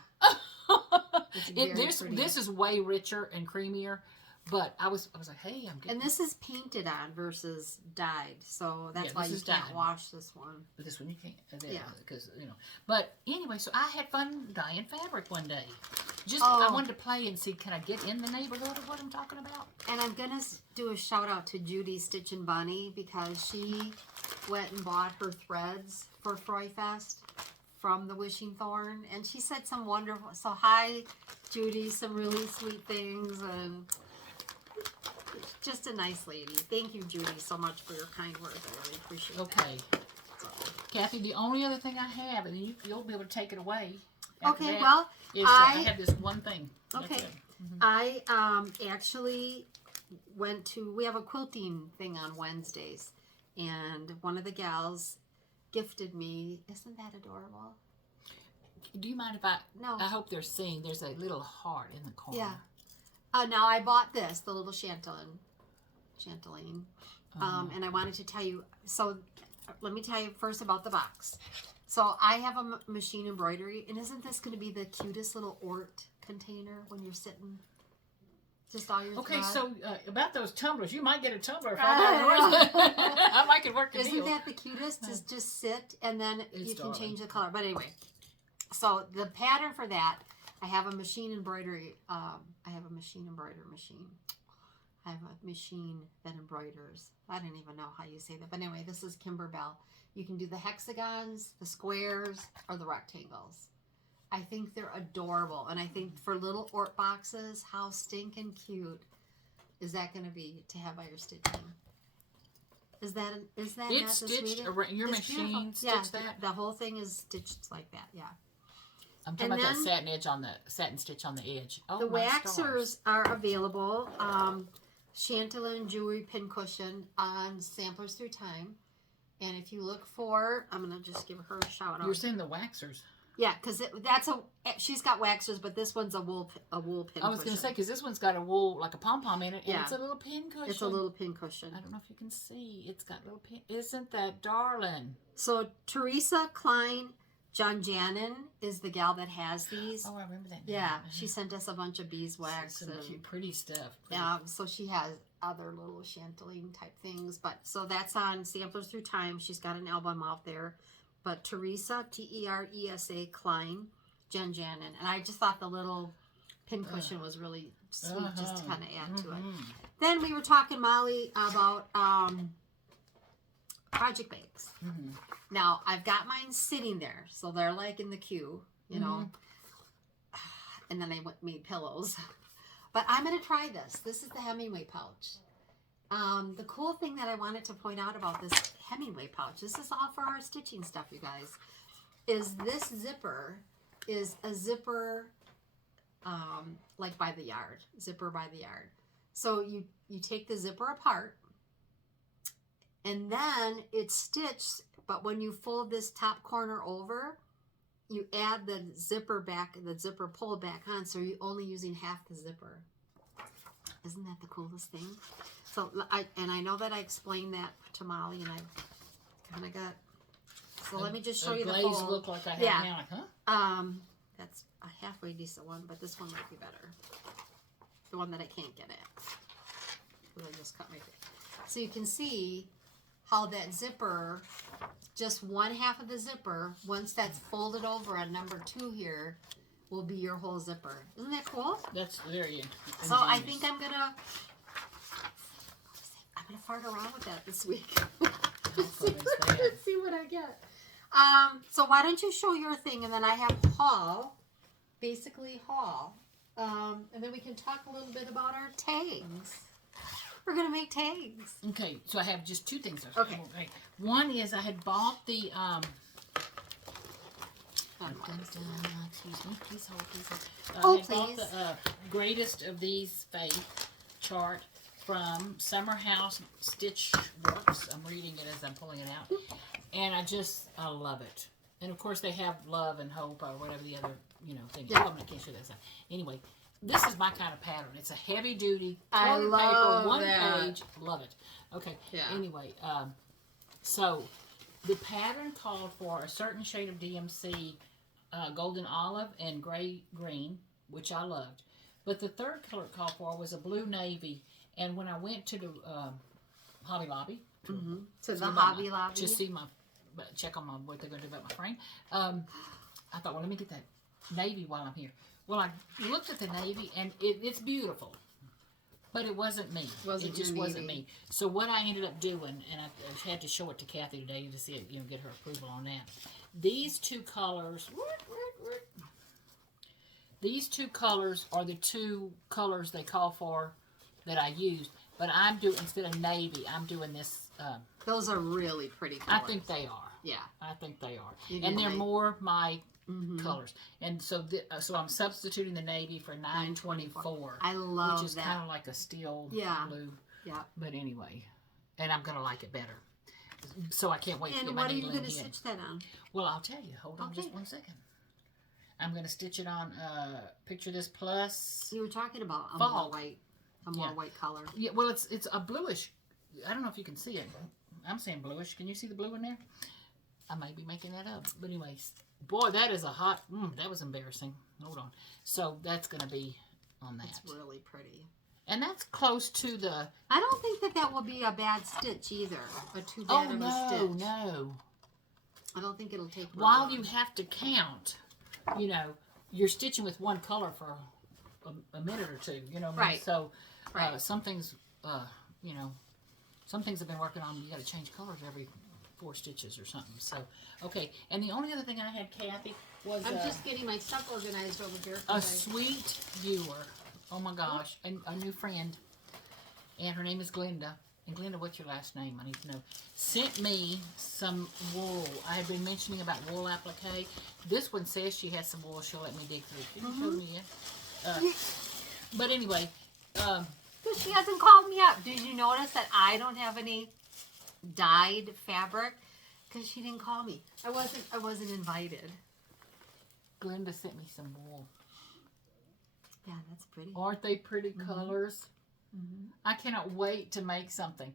It's very pretty. This is way richer and creamier. But I was like, hey, I'm getting. And this is painted on versus dyed, so that's why you is can't dyed. wash this one. This one you can't. Yeah. Because But anyway, so I had fun dyeing fabric one day. Just Oh. I wanted to play and see, can I get in the neighborhood of what I'm talking about? And I'm gonna do a shout out to Judy Stitch and Bunny because she went and bought her threads for Froy Fest from the Wishing Thorn, and she said some wonderful. So hi, Judy, some really sweet things, and just a nice lady. Thank you, Judy, so much for your kind words. I really appreciate it. Okay. So. Kathy, the only other thing I have, and then you'll be able to take it away. after Okay, that, well, is I have this one thing. That's Okay. it. I actually went to, we have a quilting thing on Wednesdays, and one of the gals gifted me, isn't that adorable? Do you mind if I? No. I hope they're seeing. There's a little heart in the corner. Yeah. Now I bought this, the little chatelaine, and I wanted to tell you, so let me tell you first about the box. So I have a machine embroidery, and isn't this going to be the cutest little Ort container when you're sitting? Just all your Okay, thread? so about those tumblers, you might get a tumbler if I might could work a Isn't deal. that the cutest? Just sit, and then It's you can darling. change the color. But anyway, so the pattern for that, I have a machine embroidery. I have a machine embroider machine. I have a machine that embroiders. I don't even know how you say that. But anyway, this is Kimberbell. You can do the hexagons, the squares, or the rectangles. I think they're adorable. And I think for little Ort boxes, how stinking cute is that going to be to have by your stitching? Is that It's not the stitched sweetest? around your It's beautiful. machine. Yeah, Stitched that. the whole thing is stitched like that. Yeah. I'm talking and about then- that satin edge on the satin stitch on the edge. Oh, The my waxers stars. are available. Chantilly Jewelry Pincushion on Samplers Through Time. And if you look for, I'm going to just give her a shout out. You're saying the waxers. Yeah, because she's got waxers, but this one's a wool pincushion. I was going to say, because this one's got a wool, like a pom-pom in it, and Yeah. it's a little pin cushion. It's a little pincushion. I don't know if you can see. It's got little pin. Isn't that darling? So Teresa Klein John Janin is the gal that has these. Oh, I remember that. Yeah, name. she sent us a bunch of beeswax. Some and, cute, pretty stuff. so she has other little chanteling type things. But so that's on Samplers Through Time. She's got an album out there. But Teresa, Teresa Klein, Jen Janin. And I just thought the little pincushion was really sweet just to kind of add to it. Then we were talking, Molly, about project bags. Now, I've got mine sitting there. So they're like in the queue, you know. And then I made pillows. But I'm going to try this. This is the Hemingway pouch. The cool thing that I wanted to point out about this Hemingway pouch, this is all for our stitching stuff, you guys, is this zipper is a zipper like by the yard, zipper by the yard. So you take the zipper apart, and then it's stitched, but when you fold this top corner over, you add the zipper back, the zipper pull back on, so you're only using half the zipper. Isn't that the coolest thing? So I know that I explained that to Molly, and I kind of got. So let me just show you the glaze fold. look like I have Yeah. now. Like, huh? That's a halfway decent one, but this one might be better. The one that I can't get at. I just cut my face. So you can see how that zipper, just one half of the zipper, once that's folded over on number 2 here, will be your whole zipper. Isn't that cool? That's very So I think I'm gonna fart around with that this week. see what I get. So why don't you show your thing, and then I have haul, basically haul And then we can talk a little bit about our tags. We're gonna make tags. Okay, so I have just two things. Okay. One is I had bought the excuse me, please hold, I bought the greatest of these faith chart from Summer House Stitch Works. I'm reading it as I'm pulling it out, and I love it. And of course they have love and hope or whatever the other thing. Yeah. Oh, I can't show that. Anyway, this is my kind of pattern. It's a heavy duty paper, one page. Love it. Okay. Yeah. Anyway, so the pattern called for a certain shade of DMC, golden olive and gray green, which I loved. But the third color it called for was a blue navy. And when I went to the Hobby Lobby, to Hobby Lobby, to see check on what they're going to do about my frame, I thought, well, let me get that navy while I'm here. Well, I looked at the navy, and it's beautiful, but it wasn't me. It just wasn't me. So what I ended up doing, and I had to show it to Kathy today to see it, get her approval on that. These two colors. These two colors are the two colors they call for that I used, but I'm doing, instead of navy, I'm doing this. Those are really pretty colors. I think they are. Yeah. I think they are. And they're more my colors. And so so I'm substituting the navy for 924. I love that. Which is kind of like a steel blue. Yeah. But anyway, and I'm going to like it better. So I can't wait to get my needle in. And what are you going to stitch that on? Well, I'll tell you. Hold on just 1 second. I'm going to stitch it on, picture this plus. You were talking about a more white. A more white color. Yeah, well, it's a bluish. I don't know if you can see it. I'm saying bluish. Can you see the blue in there? I may be making that up. But anyways, boy, that is a hot... that was embarrassing. Hold on. So that's going to be on that. It's really pretty. And that's close to the... I don't think that will be a bad stitch either. A too bad of a stitch. No. I don't think it'll take... While you have to count, you're stitching with one color for a minute or two. You know what I mean? So... some things, some things I've been working on, you got to change colors every 4 stitches or something. So, okay. And the only other thing I had, Kathy, was... I'm just getting my stuff organized over here. A sweet viewer. Oh, my gosh. And a new friend. And her name is Glenda. And Glenda, what's your last name? I need to know. Sent me some wool. I had been mentioning about wool applique. This one says she has some wool she'll let me dig through. She didn't show me yet. But anyway... Because she hasn't called me up. Did you notice that I don't have any dyed fabric? Because she didn't call me. I wasn't invited. Glenda sent me some wool. Yeah, that's pretty. Aren't they pretty colors? I cannot wait to make something.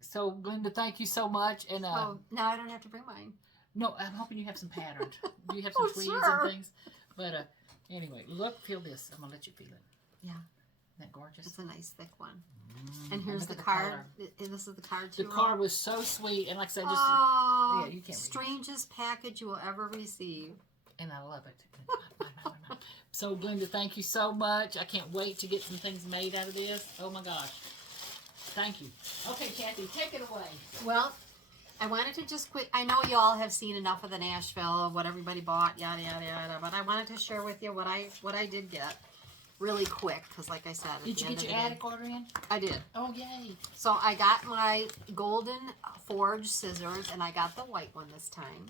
So, Glenda, thank you so much. And now I don't have to bring mine. No, I'm hoping you have some patterned. Do you have some tweeds and things? But anyway, feel this. I'm gonna let you feel it. Yeah. Isn't that gorgeous? It's a nice thick one. And here's the card. And this is the card too. The card was so sweet, and like I said, just you can't read. Strangest package you will ever receive. And I love it. So, Glenda, thank you so much. I can't wait to get some things made out of this. Oh my gosh, thank you. Okay, Kathy, take it away. Well, I wanted to just quick. I know you all have seen enough of the Nashville, what everybody bought, yada yada yada. But I wanted to share with you what I did get. Really quick, because like I said, did you get your attic order in? I did. Oh, yay. So I got my golden forge scissors, and I got the white one this time.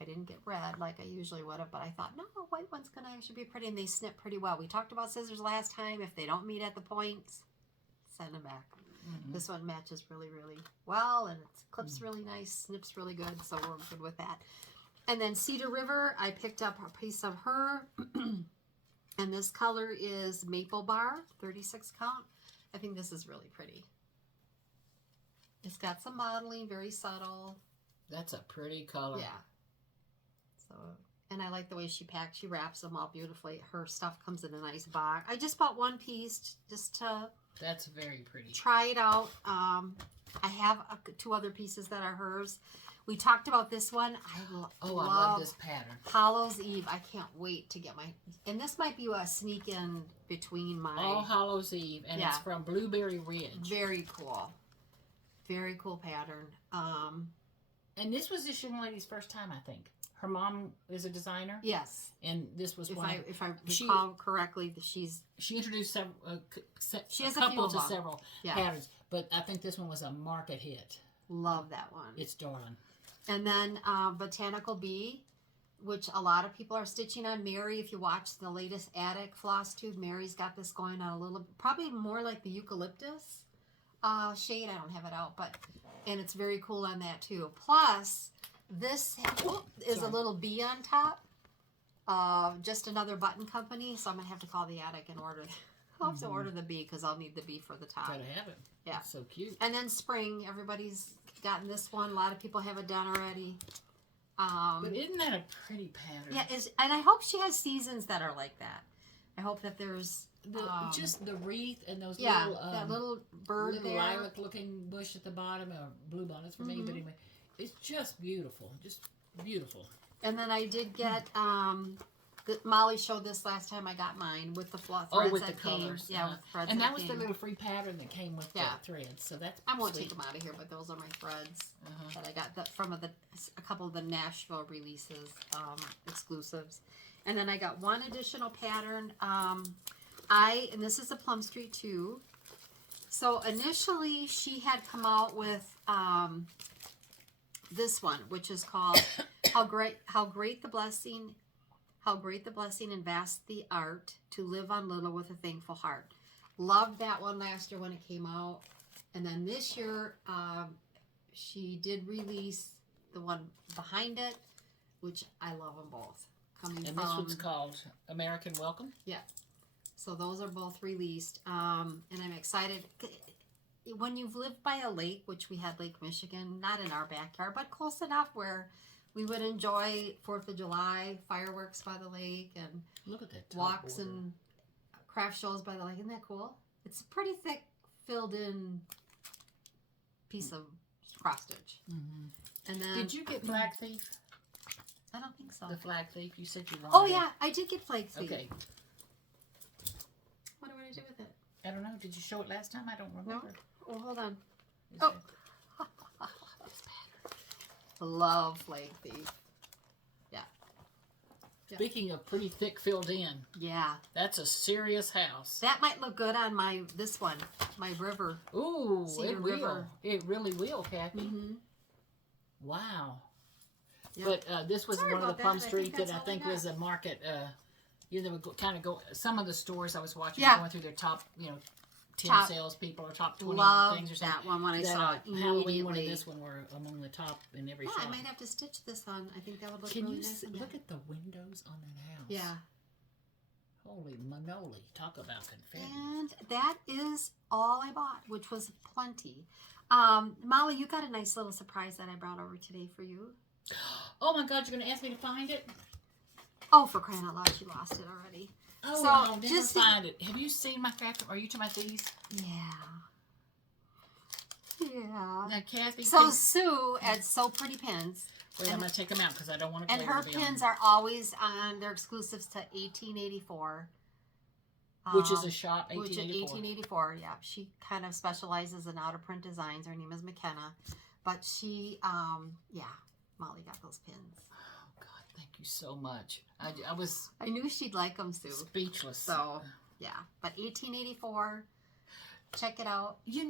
I didn't get red like I usually would have, but I thought, no, white one's going to actually be pretty, and they snip pretty well. We talked about scissors last time. If they don't meet at the points, send them back. This one matches really, really well, and it clips really nice, snips really good, so we're good with that. And then Cedar River, I picked up a piece of her. And this color is Maple Bar, 36 count. I think this is really pretty. It's got some modeling, very subtle. That's a pretty color. Yeah. So, and I like the way she wraps them all beautifully. Her stuff comes in a nice box. I just bought one piece just to... That's very pretty. Try it out. I have 2 other pieces that are hers. We talked about this one. I love this pattern. Hallows Eve. I can't wait to get my... And this might be a sneak in between my... All Hallows Eve. And it's from Blueberry Ridge. Very cool. Very cool pattern. And this was this young lady's first time, I think. Her mom is a designer. Yes. And this was If one. I recall correctly, she introduced several, she has a couple to of them. several patterns, but I think this one was a market hit. Love that one. It's darling. And then Botanical Bee, which a lot of people are stitching on. Mary, if you watch the latest Attic Flosstube, Mary's got this going on a little, probably more like the eucalyptus shade. I don't have it out, but, and it's very cool on that too. Plus, this is a little bee on top. Just another button company, so I'm going to have to call the Attic and order. I'll have to order the bee because I'll need the bee for the top. Gotta have it. Yeah. It's so cute. And then spring, everybody's gotten this one. A lot of people have it done already. But isn't that a pretty pattern? Yeah, and I hope she has seasons that are like that. I hope that there's just the wreath and those little that little bird little there. lilac-looking bush at the bottom, or blue bonnets for me. But anyway, it's just beautiful, just beautiful. And then I did get Molly showed this last time I got mine with the threads with that the came. colors. Yeah, with threads. And that was the little free pattern that came with the threads. So that's I won't sweet. take them out of here, but those are my threads that I got from a couple of the Nashville releases, exclusives. And then I got one additional pattern. And this is a Plum Street too. So initially she had come out with this one, which is called How Great the Blessing and Vast the Art to Live on Little with a Thankful Heart. Loved that one last year when it came out. And then this year, she did release the one behind it, which I love them both. This one's called American Welcome? Yeah. So those are both released. And I'm excited. When you've lived by a lake, which we had Lake Michigan, not in our backyard, but close enough where we would enjoy 4th of July, fireworks by the lake, and look at that walks border. and craft shows by the lake. Isn't that cool? It's a pretty thick, filled-in piece of cross stitch. And then, did you get Flag Thief? I don't think so. The Flag Thief? You said you wanted Oh yeah, I did get Flag Thief. Okay. What do I do with it? I don't know. Did you show it last time? I don't remember. No. Oh, hold on. Is Oh. it- Love Flag Thief. Yeah. Speaking of pretty thick filled in, Yeah. that's a serious house. That might look good on my river. Ooh, Cedar it will. River. It really will, Kathy. Mm-hmm. Wow. Yep. But this was Sorry one of the about Plum that. I Street think that that's I all think I was a market. They would kind of go. Some of the stores I was watching Yeah. were going through their top, 10 Top. salespeople or top 20 Love things or something. that one when I saw it Halloween one and immediately. this one were among the top in every Yeah, shop. I might have to stitch this on. I think that would look Can really you nice. look at the windows on that house? Yeah. Holy manoli. Talk about confetti. And that is all I bought, which was plenty. Molly, you got a nice little surprise that I brought over today for you. Oh my God, you're going to ask me to find it? Oh, for crying out loud, she lost it already. Oh, So, I'll never just- find it. Have you seen my craft? Are you talking about these? Yeah. Yeah. Now, Kathy. So Sue at So Pretty Pins, wait, I'm going to take them out because I don't want to. and her pins are always on. They're exclusives to 1884. Which is a shop, Which is 1884. 1884, yeah. She kind of specializes in outer print designs. Her name is McKenna. But she, Molly got those pins. Oh, God, thank you so much. I was I knew she'd like them, Sue. speechless. So, yeah. But 1884, check it out. The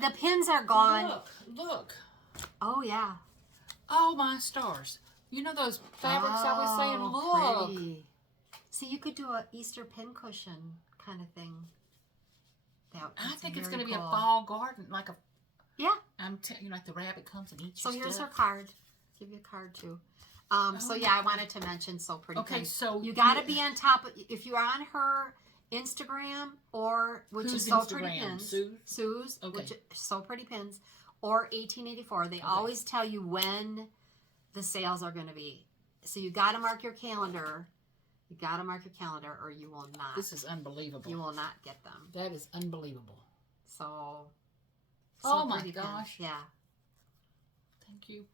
The pins are gone. Look. Oh, yeah. Oh, my stars. You know those fabrics I was saying? Look. Pretty. See, you could do a Easter pincushion kind of thing. I think it's very going to be a cool. fall garden, like a. Yeah. I'm telling you, like the rabbit comes and eats So your here's her stuff. card. Give you a card too. So yeah, I wanted to mention So Pretty Okay, Pins. so you got to be on top. If you're on her Instagram which Whose is So Pretty Instagram? Pins, Sue's? Okay. which is So Pretty Pins, or 1884. They always tell you when the sales are going to be. So you got to mark your calendar. You got to mark your calendar, or you will not. This is unbelievable. You will not get them. That is unbelievable. So Oh my Pretty Pins. gosh. Yeah. Thank you.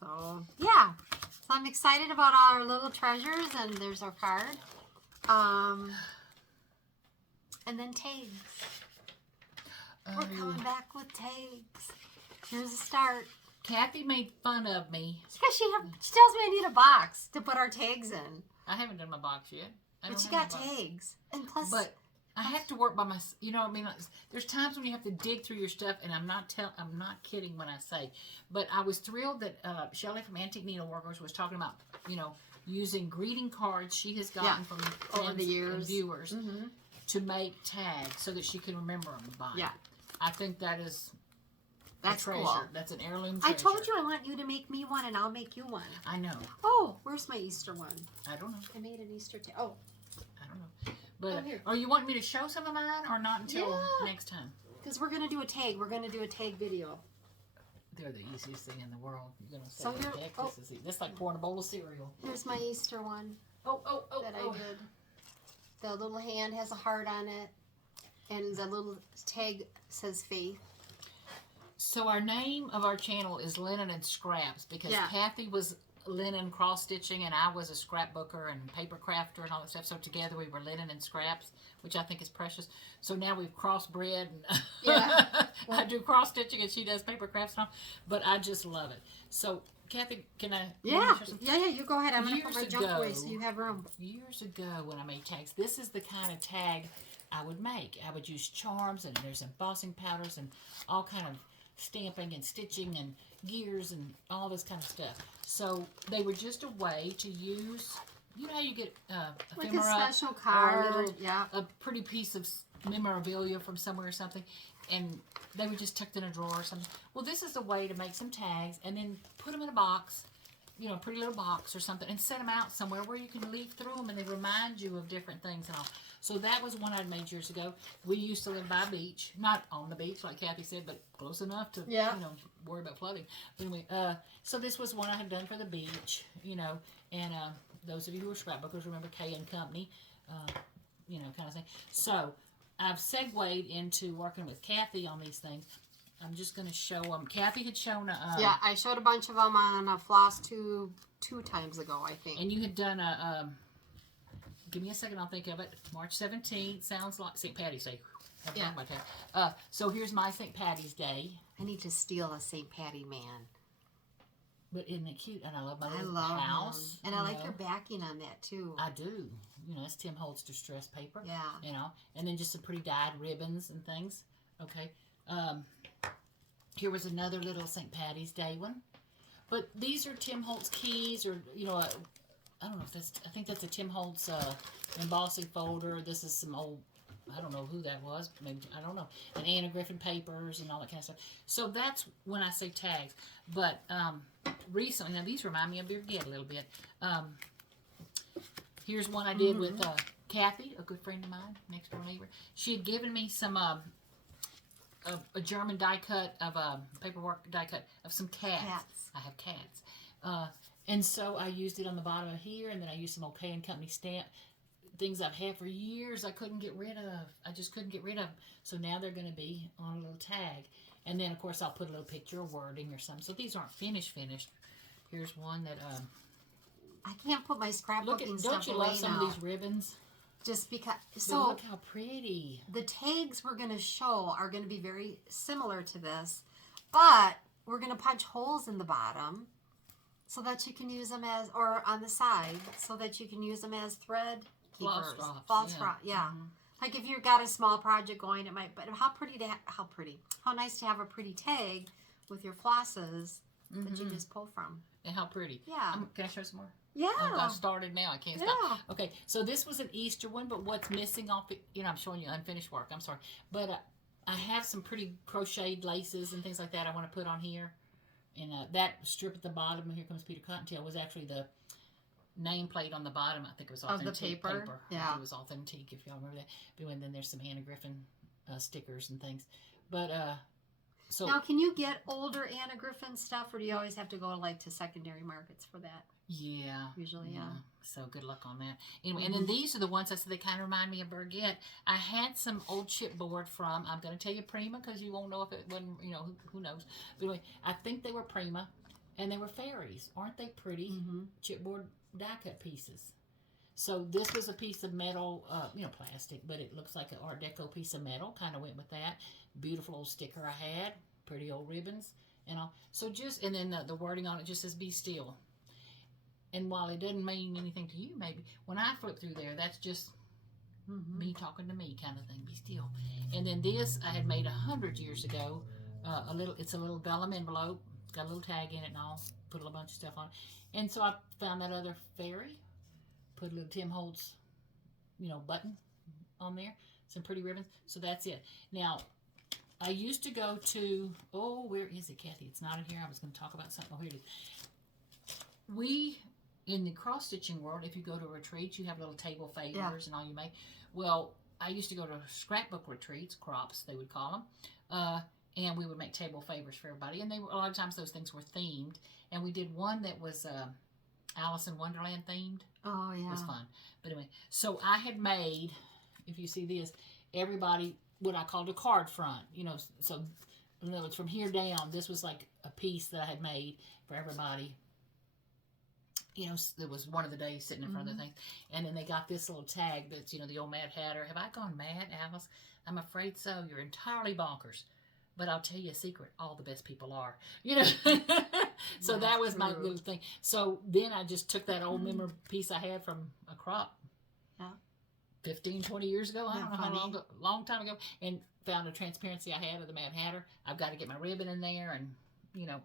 So, yeah. So I'm excited about all our little treasures, and there's our card. And then tags. We're coming back with tags. Here's a start. Kathy made fun of me. Because she tells me I need a box to put our tags in. I haven't done my box yet. But you got tags. And plus... But I have to work by my, you know what I mean? Like, there's times when you have to dig through your stuff, and I'm not kidding when I say. But I was thrilled that Shelley from Antique Needleworkers was talking about, you know, using greeting cards she has gotten from over the years and viewers to make tags so that she can remember them by. Yeah. I think that's treasure. Cool. That's an heirloom treasure. I told you I want you to make me one, and I'll make you one. I know. Oh, where's my Easter one? I don't know. I made an Easter tag. I don't know. But are you wanting me to show some of mine or not until next time? Because we're going to do a tag. We're going to do a tag video. They're the easiest thing in the world. You're going to say, So this is like pouring a bowl of cereal. Here's my Easter one that I did. The little hand has a heart on it. And the little tag says faith. So our name of our channel is Linen and Scraps because Kathy was linen cross stitching and I was a scrapbooker and paper crafter and all that stuff. So together we were Linen and Scraps, which I think is precious. So now we've crossbred and I do cross stitching and she does paper crafts and all. But I just love it. So Kathy, can I? Yeah, you go ahead. I'm going to put my junk away so you have room. Years ago when I made tags, this is the kind of tag I would make. I would use charms and there's embossing powders and all kind of stamping and stitching and gears and all this kind of stuff. So they were just a way to use, you know how you get like ephemera a special card, or a pretty piece of memorabilia from somewhere or something, and they were just tucked in a drawer or something. Well, this is a way to make some tags and then put them in a box, you know, a pretty little box or something, and set them out somewhere where you can leaf through them and they remind you of different things and all. So that was one I'd made years ago. We used to live by a beach, not on the beach like Kathy said, but close enough to, you know, worry about flooding. But anyway, so this was one I had done for the beach, you know, and those of you who are scrapbookers remember Kay and Company, you know, kind of thing. So I've segued into working with Kathy on these things. I'm just going to show them. Kathy had shown yeah, I showed a bunch of them on a Flosstube 2 times ago, I think. And you had done a, give me a second, I'll think of it. March 17th, sounds like St. Patty's Day. Yeah. So here's my St. Patty's Day. I need to steal a St. Patty man. But isn't it cute? And I love my little him. house. And I like your backing on that, too. I do. You know, it's Tim Holtz distress paper. Yeah. You know, and then just some pretty dyed ribbons and things. Okay. Here was another little St. Patty's Day one. But these are Tim Holtz keys or, you know, I don't know if that's, I think that's a Tim Holtz embossing folder. This is some old, I don't know who that was. Maybe, I don't know. And Anna Griffin papers and all that kind of stuff. So that's when I say tags. But recently, now these remind me of Birgit a little bit. Here's one I did with Kathy, a good friend of mine, next door neighbor. She had given me some a German die cut of paperwork die cut of some cats. I have cats. And so I used it on the bottom of here, and then I used some old K and Company stamp things I've had for years I couldn't get rid of. I just couldn't get rid of them. So now they're going to be on a little tag. And then, of course, I'll put a little picture or wording or something. So these aren't finished. Here's one that... I can't put my scrapbooking stuff away now. Don't you love some of these ribbons? Just because... So look how pretty. The tags we're going to show are going to be very similar to this. But we're going to punch holes in the bottom so that you can use them as... Or on the side so that you can use them as thread keepers. False drops. Yeah. Like if you've got a small project going, it might... But how nice to have a pretty tag with your flosses that you just pull from. And how pretty. Yeah. Can I show some more? Yeah. I've started now. I can't stop. Okay, so this was an Easter one, but what's missing off it, you know, I'm showing you unfinished work. I'm sorry. But I have some pretty crocheted laces and things like that I want to put on here. And that strip at the bottom, and here comes Peter Cottontail, was actually the nameplate on the bottom. I think it was authentic of the paper. Yeah. It was authentic, if y'all remember that. And then there's some Anna Griffin stickers and things. But, so... Now, can you get older Anna Griffin stuff, or do you always have to go like to secondary markets for that? Yeah. Usually, yeah. So good luck on that. Anyway, and then these are the ones I said they kind of remind me of Birgit. I had some old chipboard from, I'm going to tell you Prima because you won't know if it wasn't, you know, who knows. But anyway, I think they were Prima, and they were fairies. Aren't they pretty? Chipboard die cut pieces. So this was a piece of metal, you know, plastic, but it looks like an Art Deco piece of metal. Kind of went with that. Beautiful old sticker I had. Pretty old ribbons. and all. So just, and then the wording on it just says be still. And while it doesn't mean anything to you, maybe, when I flip through there, that's just me talking to me kind of thing, be still. And then this I had made 100 years ago, it's a little vellum envelope, it's got a little tag in it and all, put a little bunch of stuff on it. And so I found that other fairy, put a little Tim Holtz, button on there, some pretty ribbons. So that's it. Now, I used to go to, where is it, Kathy? It's not in here. I was going to talk about something. Oh, here it is. In the cross-stitching world, if you go to retreats, you have little table favors and all you make. Well, I used to go to scrapbook retreats, crops, they would call them, and we would make table favors for everybody. And a lot of times those things were themed. And we did one that was Alice in Wonderland themed. Oh, yeah. It was fun. But anyway, so I had made, if you see this, everybody, what I called a card front. So in other words, from here down, this was like a piece that I had made for everybody. There was one of the days sitting in front of the thing. And then they got this little tag that's, the old Mad Hatter. Have I gone mad, Alice? I'm afraid so. You're entirely bonkers. But I'll tell you a secret. All the best people are. So that was my little thing. So then I just took that old memory piece I had from a crop 15, 20 years ago. I don't know how long time ago. And found a transparency I had of the Mad Hatter. I've got to get my ribbon in there and,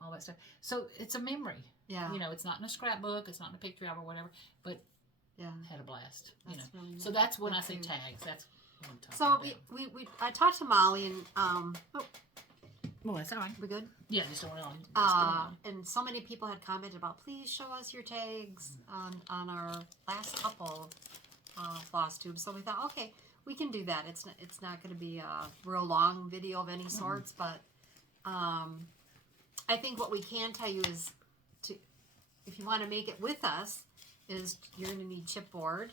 all that stuff. So it's a memory. Yeah. It's not in a scrapbook. It's not in a picture album or whatever. But had a blast. Really nice. So that's when I say tags. That's what I'm talking about. I talked to Molly and well, that's all right. We good? Yeah, just don't on. And so many people had commented about, please show us your tags on our last couple Flosstube. So we thought, okay, we can do that. It's not going to be a real long video of any sorts, but I think what we can tell you is, if you want to make it with us, is you're going to need chipboard.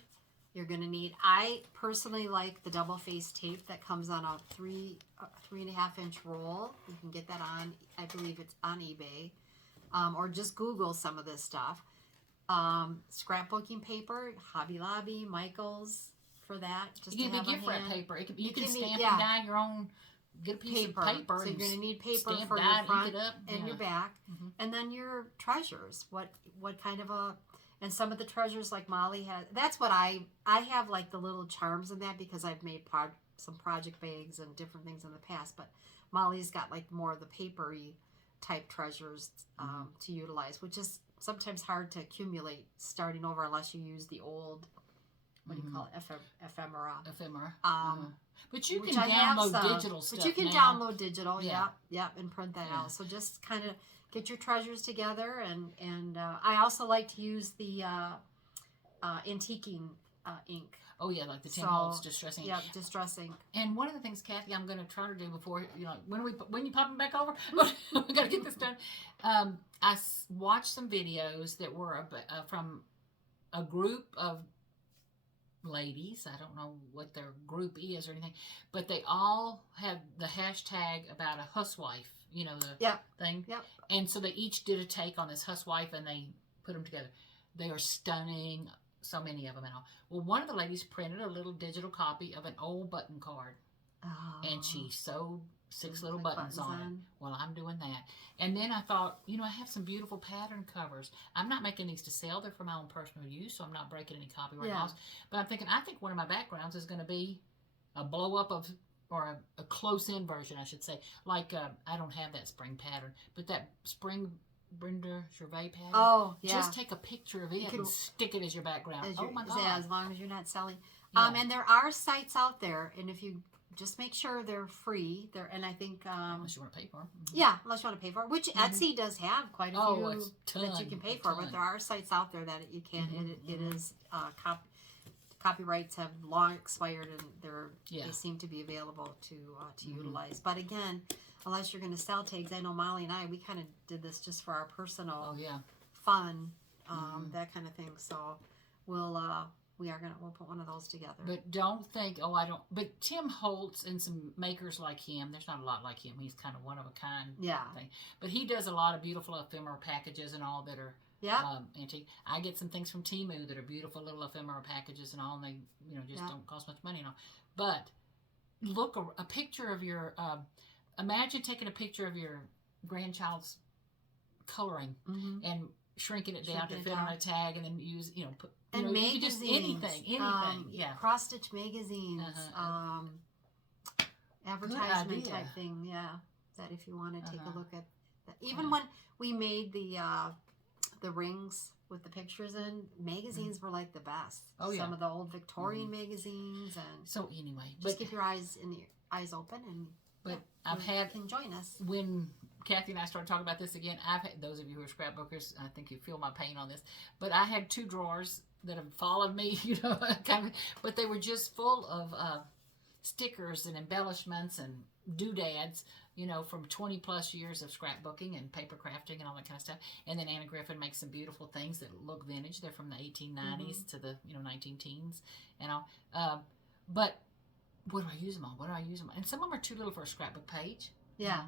You're going to need, I personally like the double face tape that comes on a 3.5 inch roll. You can get that on, I believe it's on eBay, or just Google some of this stuff. Scrapbooking paper, Hobby Lobby, Michael's for that. Just you to get the have gift wrap paper. You can stamp and dye your own. Get a piece of paper. So you're going to need paper stamp, for dye, your front and your back, Mm-hmm. and then your treasures. What kind of a, and some of the treasures like Molly has. That's what I have, like the little charms in that, because I've made some project bags and different things in the past. But Molly's got like more of the papery type treasures to utilize, which is sometimes hard to accumulate starting over unless you use the old, what do you call it, ephemera. But you can download digital stuff. But you can now. Download digital, yep, and print that out. So just kind of get your treasures together, and I also like to use the antiquing ink. Oh yeah, like the Tim Holtz distressing. Yeah, distressing. And one of the things, Kathy, I'm going to try to do before when you pop them back over, we got to get this done. I watched some videos that were from a group of ladies. I don't know what their group is or anything, but they all had the hashtag about a housewife. The thing. Yep. And so they each did a take on this housewife, and they put them together. They are stunning. So many of them and all. Well, one of the ladies printed a little digital copy of an old button card, and she sewed 6 little buttons on it. Well, I'm doing that. And then I thought, I have some beautiful pattern covers. I'm not making these to sell. They're for my own personal use, so I'm not breaking any copyright laws. But I think one of my backgrounds is going to be a blow-up of, or a close-in version, I should say. Like, I don't have that spring pattern, but that spring Brenda Gervais pattern. Oh, yeah. Just take a picture of it and stick it as your background. Oh my God. Yeah, as long as you're not selling. And there are sites out there, and if you just make sure they're free, and I think unless you want to pay for them. Yeah, unless you want to pay for it, which Etsy does have quite a few that you can pay for, but there are sites out there that you can. It is copyrights have long expired, and they seem to be available to utilize. But again, unless you're going to sell tags, I know Molly and I, we kind of did this just for our personal fun, that kind of thing. So we'll put one of those together. But don't think, but Tim Holtz and some makers like him, there's not a lot like him. He's kind of one of a kind thing. But he does a lot of beautiful ephemera packages and all that are antique. I get some things from Temu that are beautiful little ephemera packages and all, and they just don't cost much money and all. But look, a picture of your imagine taking a picture of your grandchild's coloring and shrinking it down to fit on a tag, and then use, put, and you could just anything, yeah. Cross stitch magazines, advertisement type thing, yeah. That if you want to take a look at that. Even when we made the rings with the pictures in, magazines were like the best. Oh yeah. Some of the old Victorian magazines, and so anyway, just keep your eyes open, and can join us when Kathy and I started talking about this again. I've had, those of you who are scrapbookers, I think you feel my pain on this, but I had 2 drawers that have followed me, but they were just full of stickers and embellishments and doodads, from 20 plus years of scrapbooking and paper crafting and all that kind of stuff. And then Anna Griffin makes some beautiful things that look vintage. They're from the 1890s to the 19 teens and all. But what do I use them on? And some of them are too little for a scrapbook page. Yeah.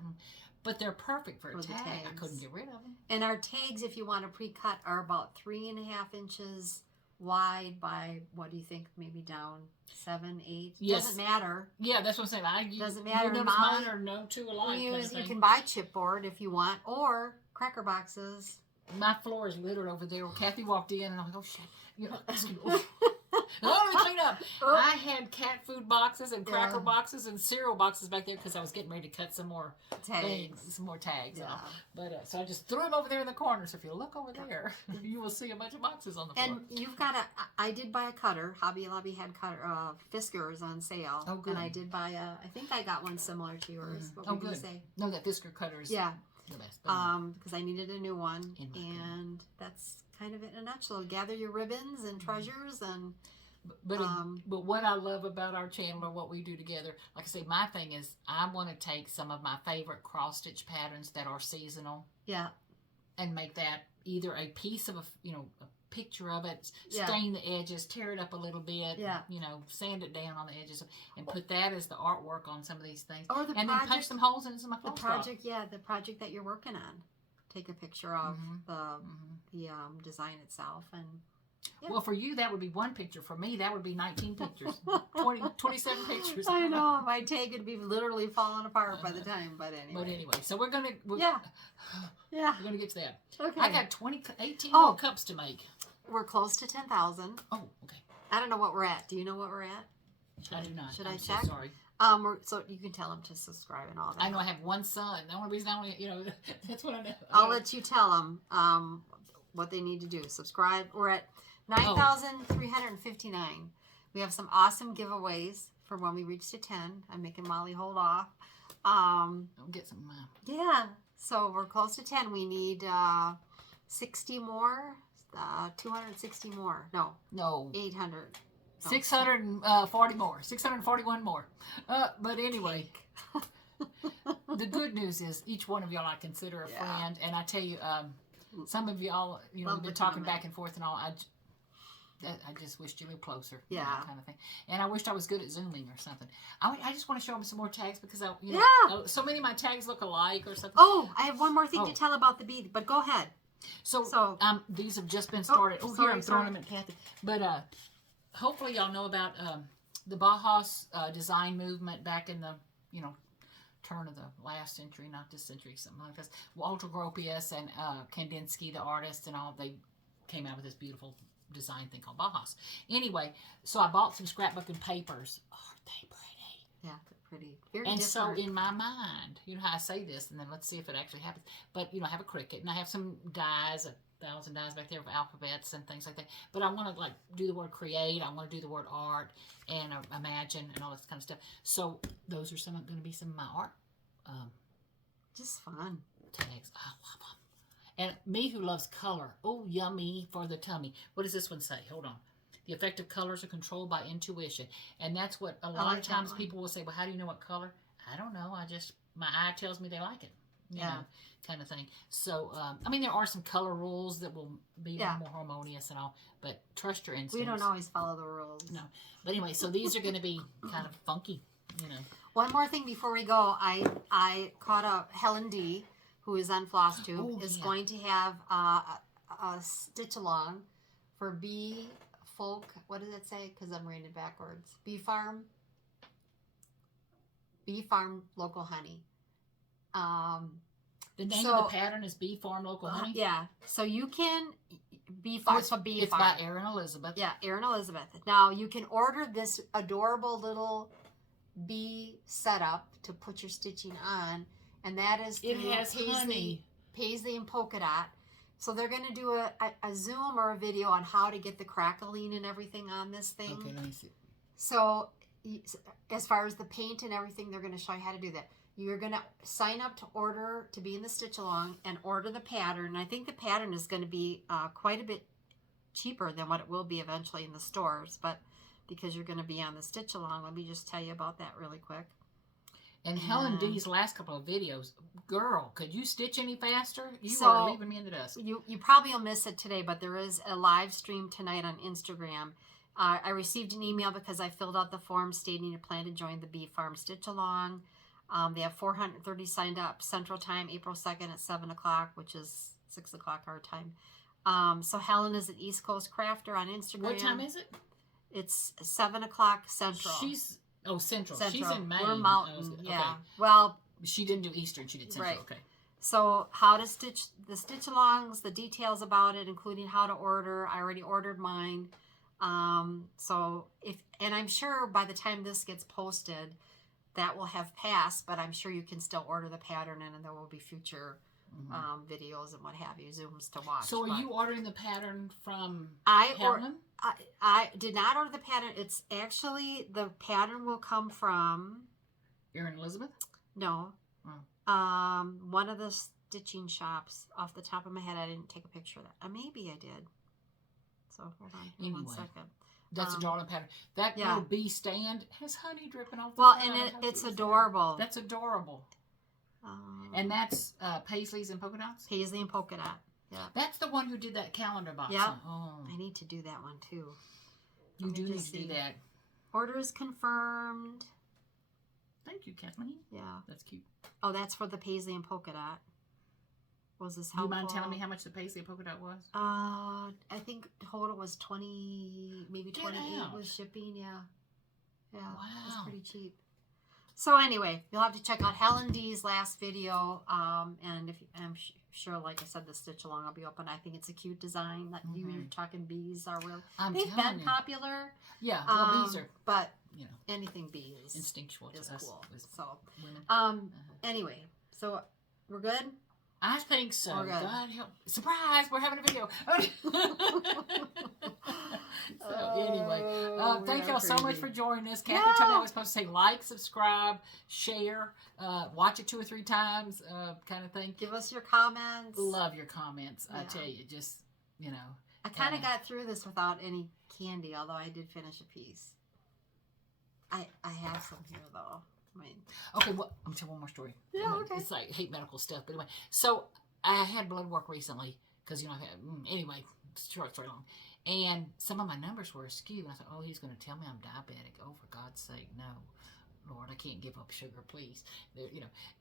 But they're perfect for a tag. Tags. I couldn't get rid of them. And our tags, if you want to pre-cut, are about 3.5 inches wide by, what do you think, maybe down 7, 8? Yes. Doesn't matter. Yeah, that's what I'm saying. Doesn't matter. Mine are no two alike. You can buy chipboard if you want, or cracker boxes. My floor is littered over there. Kathy walked in, and I'm like, oh shit. Let me clean up. I had cat food boxes and cracker boxes and cereal boxes back there because I was getting ready to cut some more tags. Yeah. But so I just threw them over there in the corner. So if you look over there, you will see a bunch of boxes on the floor. And you've got I did buy a cutter. Hobby Lobby had Fiskars on sale. Oh, good. And I did buy I think I got one similar to yours. What would you say? No, that Fisker cutter is the best. Because I needed a new one. And that's kind of it in a nutshell. Gather your ribbons and treasures and... But what I love about our channel or what we do together, like I say, my thing is I want to take some of my favorite cross stitch patterns that are seasonal, and make that either a piece of a picture of it, stain the edges, tear it up a little bit, sand it down on the edges, and put that as the artwork on some of these things, then punch some holes into some of my project that you're working on. Take a picture of the design itself and. Yep. Well, for you, that would be 1 picture. For me, that would be 19 pictures. 27 pictures. I know. My tag would be literally falling apart by the time, but anyway. So we're going to... We're going to get to that. Okay. I got 18 more cups to make. We're close to 10,000. Oh, okay. I don't know what we're at. Do you know what we're at? I do not. Should I so check? Sorry. So you can tell them to subscribe and all that. I know I have 1 son. The only reason that's what I know. I'll let you tell them what they need to do. Subscribe. We're at 9,359. We have some awesome giveaways for when we reach to 10. I'm making Molly hold off. I'll get some. Yeah. So we're close to 10. We need 60 more. 260 more. No. 800. 640 more. 641 more. But anyway, the good news is each one of y'all I consider a friend, and I tell you, some of y'all, we've been talking back and forth and all. I just wished you lived closer, kind of thing. And I wished I was good at Zooming or something. I just want to show them some more tags because so many of my tags look alike or something. Oh, I have one more thing to tell about the bead, but go ahead. So these have just been started. I'm throwing them at Kathy. But hopefully y'all know about the Bauhaus design movement back in the turn of the last century, not this century, something like this. Walter Gropius and Kandinsky, the artist, and all, they came out with this beautiful design thing called Bauhaus. Anyway, so I bought some scrapbooking papers. Oh, aren't they pretty? Yeah, they're pretty. Very and different. So in my mind, how I say this, and then let's see if it actually happens. But I have a Cricut, and I have some dies, 1,000 dies back there of alphabets and things like that. But I want to do the word create. I want to do the word art and imagine and all this kind of stuff. So those are going to be some of my art. Just fun tags. I love them. And me who loves color. Oh, yummy for the tummy. What does this one say? Hold on. The effect of colors are controlled by intuition. And that's what a lot of times people will say, well, how do you know what color? I don't know. My eye tells me they like it. You know, kind of thing. So, there are some color rules that will be more harmonious and all, but trust your instincts. We don't always follow the rules. No. But anyway, so these are going to be kind of funky, One more thing before we go. I caught up Helen D., who is on Flosstube, is going to have a stitch along for Bee Folk. What does it say? Because I'm reading it backwards. Bee Farm Local Honey. The name of the pattern is Bee Farm Local Honey? Yeah. So you can, Bee Farm, it's Farm. by Erin Elizabeth. Yeah, Erin Elizabeth. Now, you can order this adorable little bee setup to put your stitching on, and that is It has honey. Paisley and polka dot. So they're going to do a Zoom or a video on how to get the crackling and everything on this thing. Okay, let me see. So as far as the paint and everything, they're going to show you how to do that. You're going to sign up to order, to be in the stitch along, and order the pattern. I think the pattern is going to be quite a bit cheaper than what it will be eventually in the stores, but because you're going to be on the stitch along, let me just tell you about that really quick. And Helen D's last couple of videos, girl, could you stitch any faster? You are leaving me in the dust. You probably will miss it today, but there is a live stream tonight on Instagram. I received an email because I filled out the form stating you plan to join the Bee Farm Stitch Along. They have 430 signed up, Central Time, April 2nd at 7 o'clock, which is 6 o'clock our time. So Helen is an East Coast crafter on Instagram. What time is it? It's 7 o'clock Central. Central. She's in Maine. We're Mountain, yeah. Okay. Well, she didn't do Eastern. She did Central. Right. Okay. So how to stitch the stitch alongs, the details about it, including how to order. I already ordered mine. So and I'm sure by the time this gets posted, that will have passed, but I'm sure you can still order the pattern, and there will be future videos and what have you, Zooms to watch. So are you ordering the pattern from Helen? I did not order the pattern. It's actually, the pattern will come from Erin Elizabeth? No. Oh. One of the stitching shops. Off the top of my head, I didn't take a picture of that. Maybe I did. So hold on 1 second. That's a darling pattern. That little bee stand has honey dripping off the side. Well, and it's adorable. That's adorable. And that's Paisley's and polka dots? Paisley and polka dot. Yeah. That's the one who did that calendar box. Yeah. Oh. I need to do that one too. You do need to do that. Order is confirmed. Thank you, Kathleen. Yeah. That's cute. Oh, that's for the Paisley and polka dot. Was this helpful? Do you mind telling me how much the Paisley and polka dot was? I think total was 20, maybe 28 was shipping. Yeah. Yeah. Wow. It's pretty cheap. So anyway, you'll have to check out Helen D's last video. And I'm sure, like I said, the stitch along will be open. I think it's a cute design. Like you were talking, bees are real. They've been popular. Yeah, well, bees are. But anything bee is instinctual to us. Cool. So women. Anyway, so we're good. I think so. We're good. God help! Surprise! We're having a video. So anyway, thank y'all so much for joining us. Kathy told me I was supposed to say like, subscribe, share, watch it 2 or 3 times, kind of thing. Give us your comments. Love your comments. I tell you, just I kind of got through this without any candy, although I did finish a piece. I have some here though. Okay, well, I'm gonna tell one more story. Yeah, okay. It's like hate medical stuff, but anyway. So I had blood work recently because I've had anyway. Short story long, and some of my numbers were askew. And I thought, oh, he's gonna tell me I'm diabetic. Oh, for God's sake, no, Lord, I can't give up sugar, please.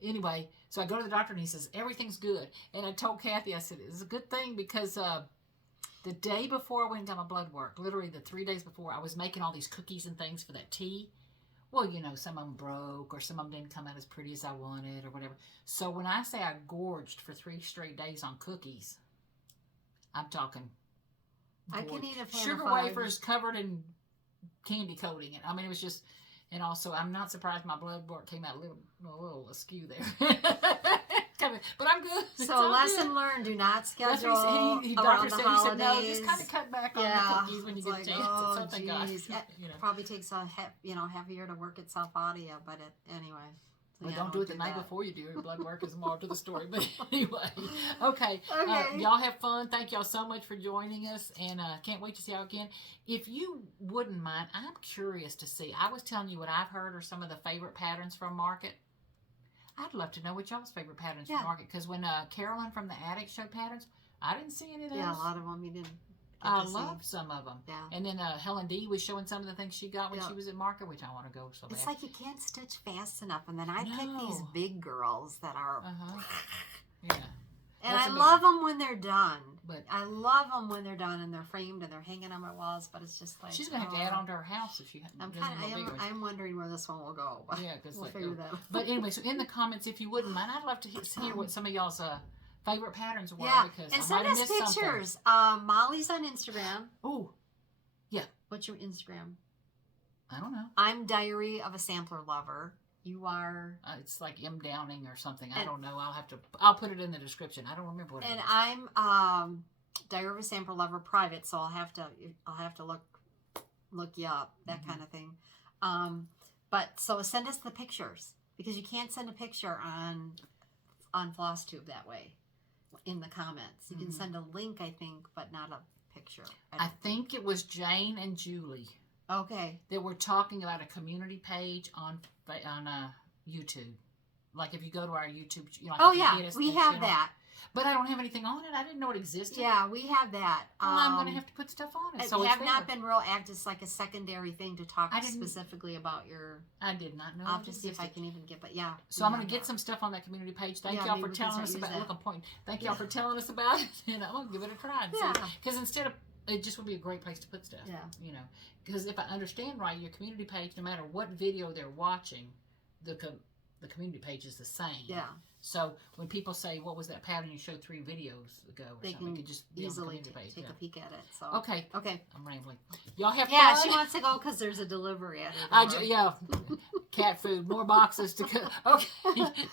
Anyway, so I go to the doctor and he says everything's good. And I told Kathy, I said it's a good thing because the day before I went and got my blood work, literally the 3 days before, I was making all these cookies and things for that tea. Well, some of them broke or some of them didn't come out as pretty as I wanted or whatever. So when I say I gorged for 3 straight days on cookies, I'm talking I can eat a pan sugar of wafers covered in candy coating. I mean, it was just, and also I'm not surprised my blood work came out a little askew there. But I'm good. So lesson learned: do not schedule around the holidays. Said, no, just kind of cut back on the cookies when you get a chance. Oh, so thank God. Probably takes a heavier to work itself out of you, but anyway. Well, don't do it the night before you do your blood work is more to the story. But anyway, okay. Y'all have fun. Thank y'all so much for joining us, and can't wait to see y'all again. If you wouldn't mind, I'm curious to see. I was telling you what I've heard are some of the favorite patterns from Market. I'd love to know what y'all's favorite patterns from Market, because when Carolyn from the Attic showed patterns, I didn't see any of those. Yeah, a lot of them you didn't. I love some of them. Yeah. And then Helen D was showing some of the things she got when she was at Market, which I want to go so bad. It's like you can't stitch fast enough, and then I pick these big girls that are. Yeah. And That's I a big love one. them when they're done. But I love them when they're done and they're framed and they're hanging on my walls. But it's just like she's gonna have to add on to her house if she I'm doesn't have bigger ones. I'm wondering where this one will go. But Yeah, because we'll figure that out. But anyway, so in the comments, if you wouldn't mind, I'd love to hear what some of y'all's favorite patterns were. Yeah, Because and I send might have us missed pictures. Molly's on Instagram. Oh, yeah. What's your Instagram? I don't know. I'm Diary of a Sampler Lover. You are. It's like M Downing or something. I don't know. I'll put it in the description. I don't remember what it is. And I'm Diary of a Sampler Lover private, so I'll have to look you up, that kind of thing. But so send us the pictures because you can't send a picture on Flosstube that way in the comments. You can send a link, I think, but not a picture. I think it was Jane and Julie. Okay. They were talking about a community page on YouTube. Like if you go to our YouTube, like Oh if you yeah, hit us, we the have channel. that. But I don't have anything on it. I didn't know it existed. Yeah, we have that. Well, I'm going to have to put stuff on it. So I it's have not there. been real active. It's like a secondary thing to talk I didn't- specifically about your. I did not know. I'll it just see if I existed. can even get. But yeah. So I'm going to get some stuff on that community page. Thank Yeah, y'all maybe for we can telling us start about. using Look, I'm pointing. Thank Yeah. y'all for telling us about it, and I'm going to give it a try. Yeah. Because instead of it just would be a great place to put stuff. Yeah. You know, because if I understand right, your community page, no matter what video they're watching, the community page is the same. Yeah. So when people say, "What was that pattern you showed 3 videos ago?" or They something, can it could just be on the easily community page. take Yeah. a peek at it. So. Okay. Okay. I'm rambling. Y'all have Yeah, fun. she wants to go because there's a delivery at her door. Yeah. Cat food, more boxes to go. Okay.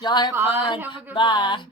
Y'all have Bye. fun. Have a good Bye. one.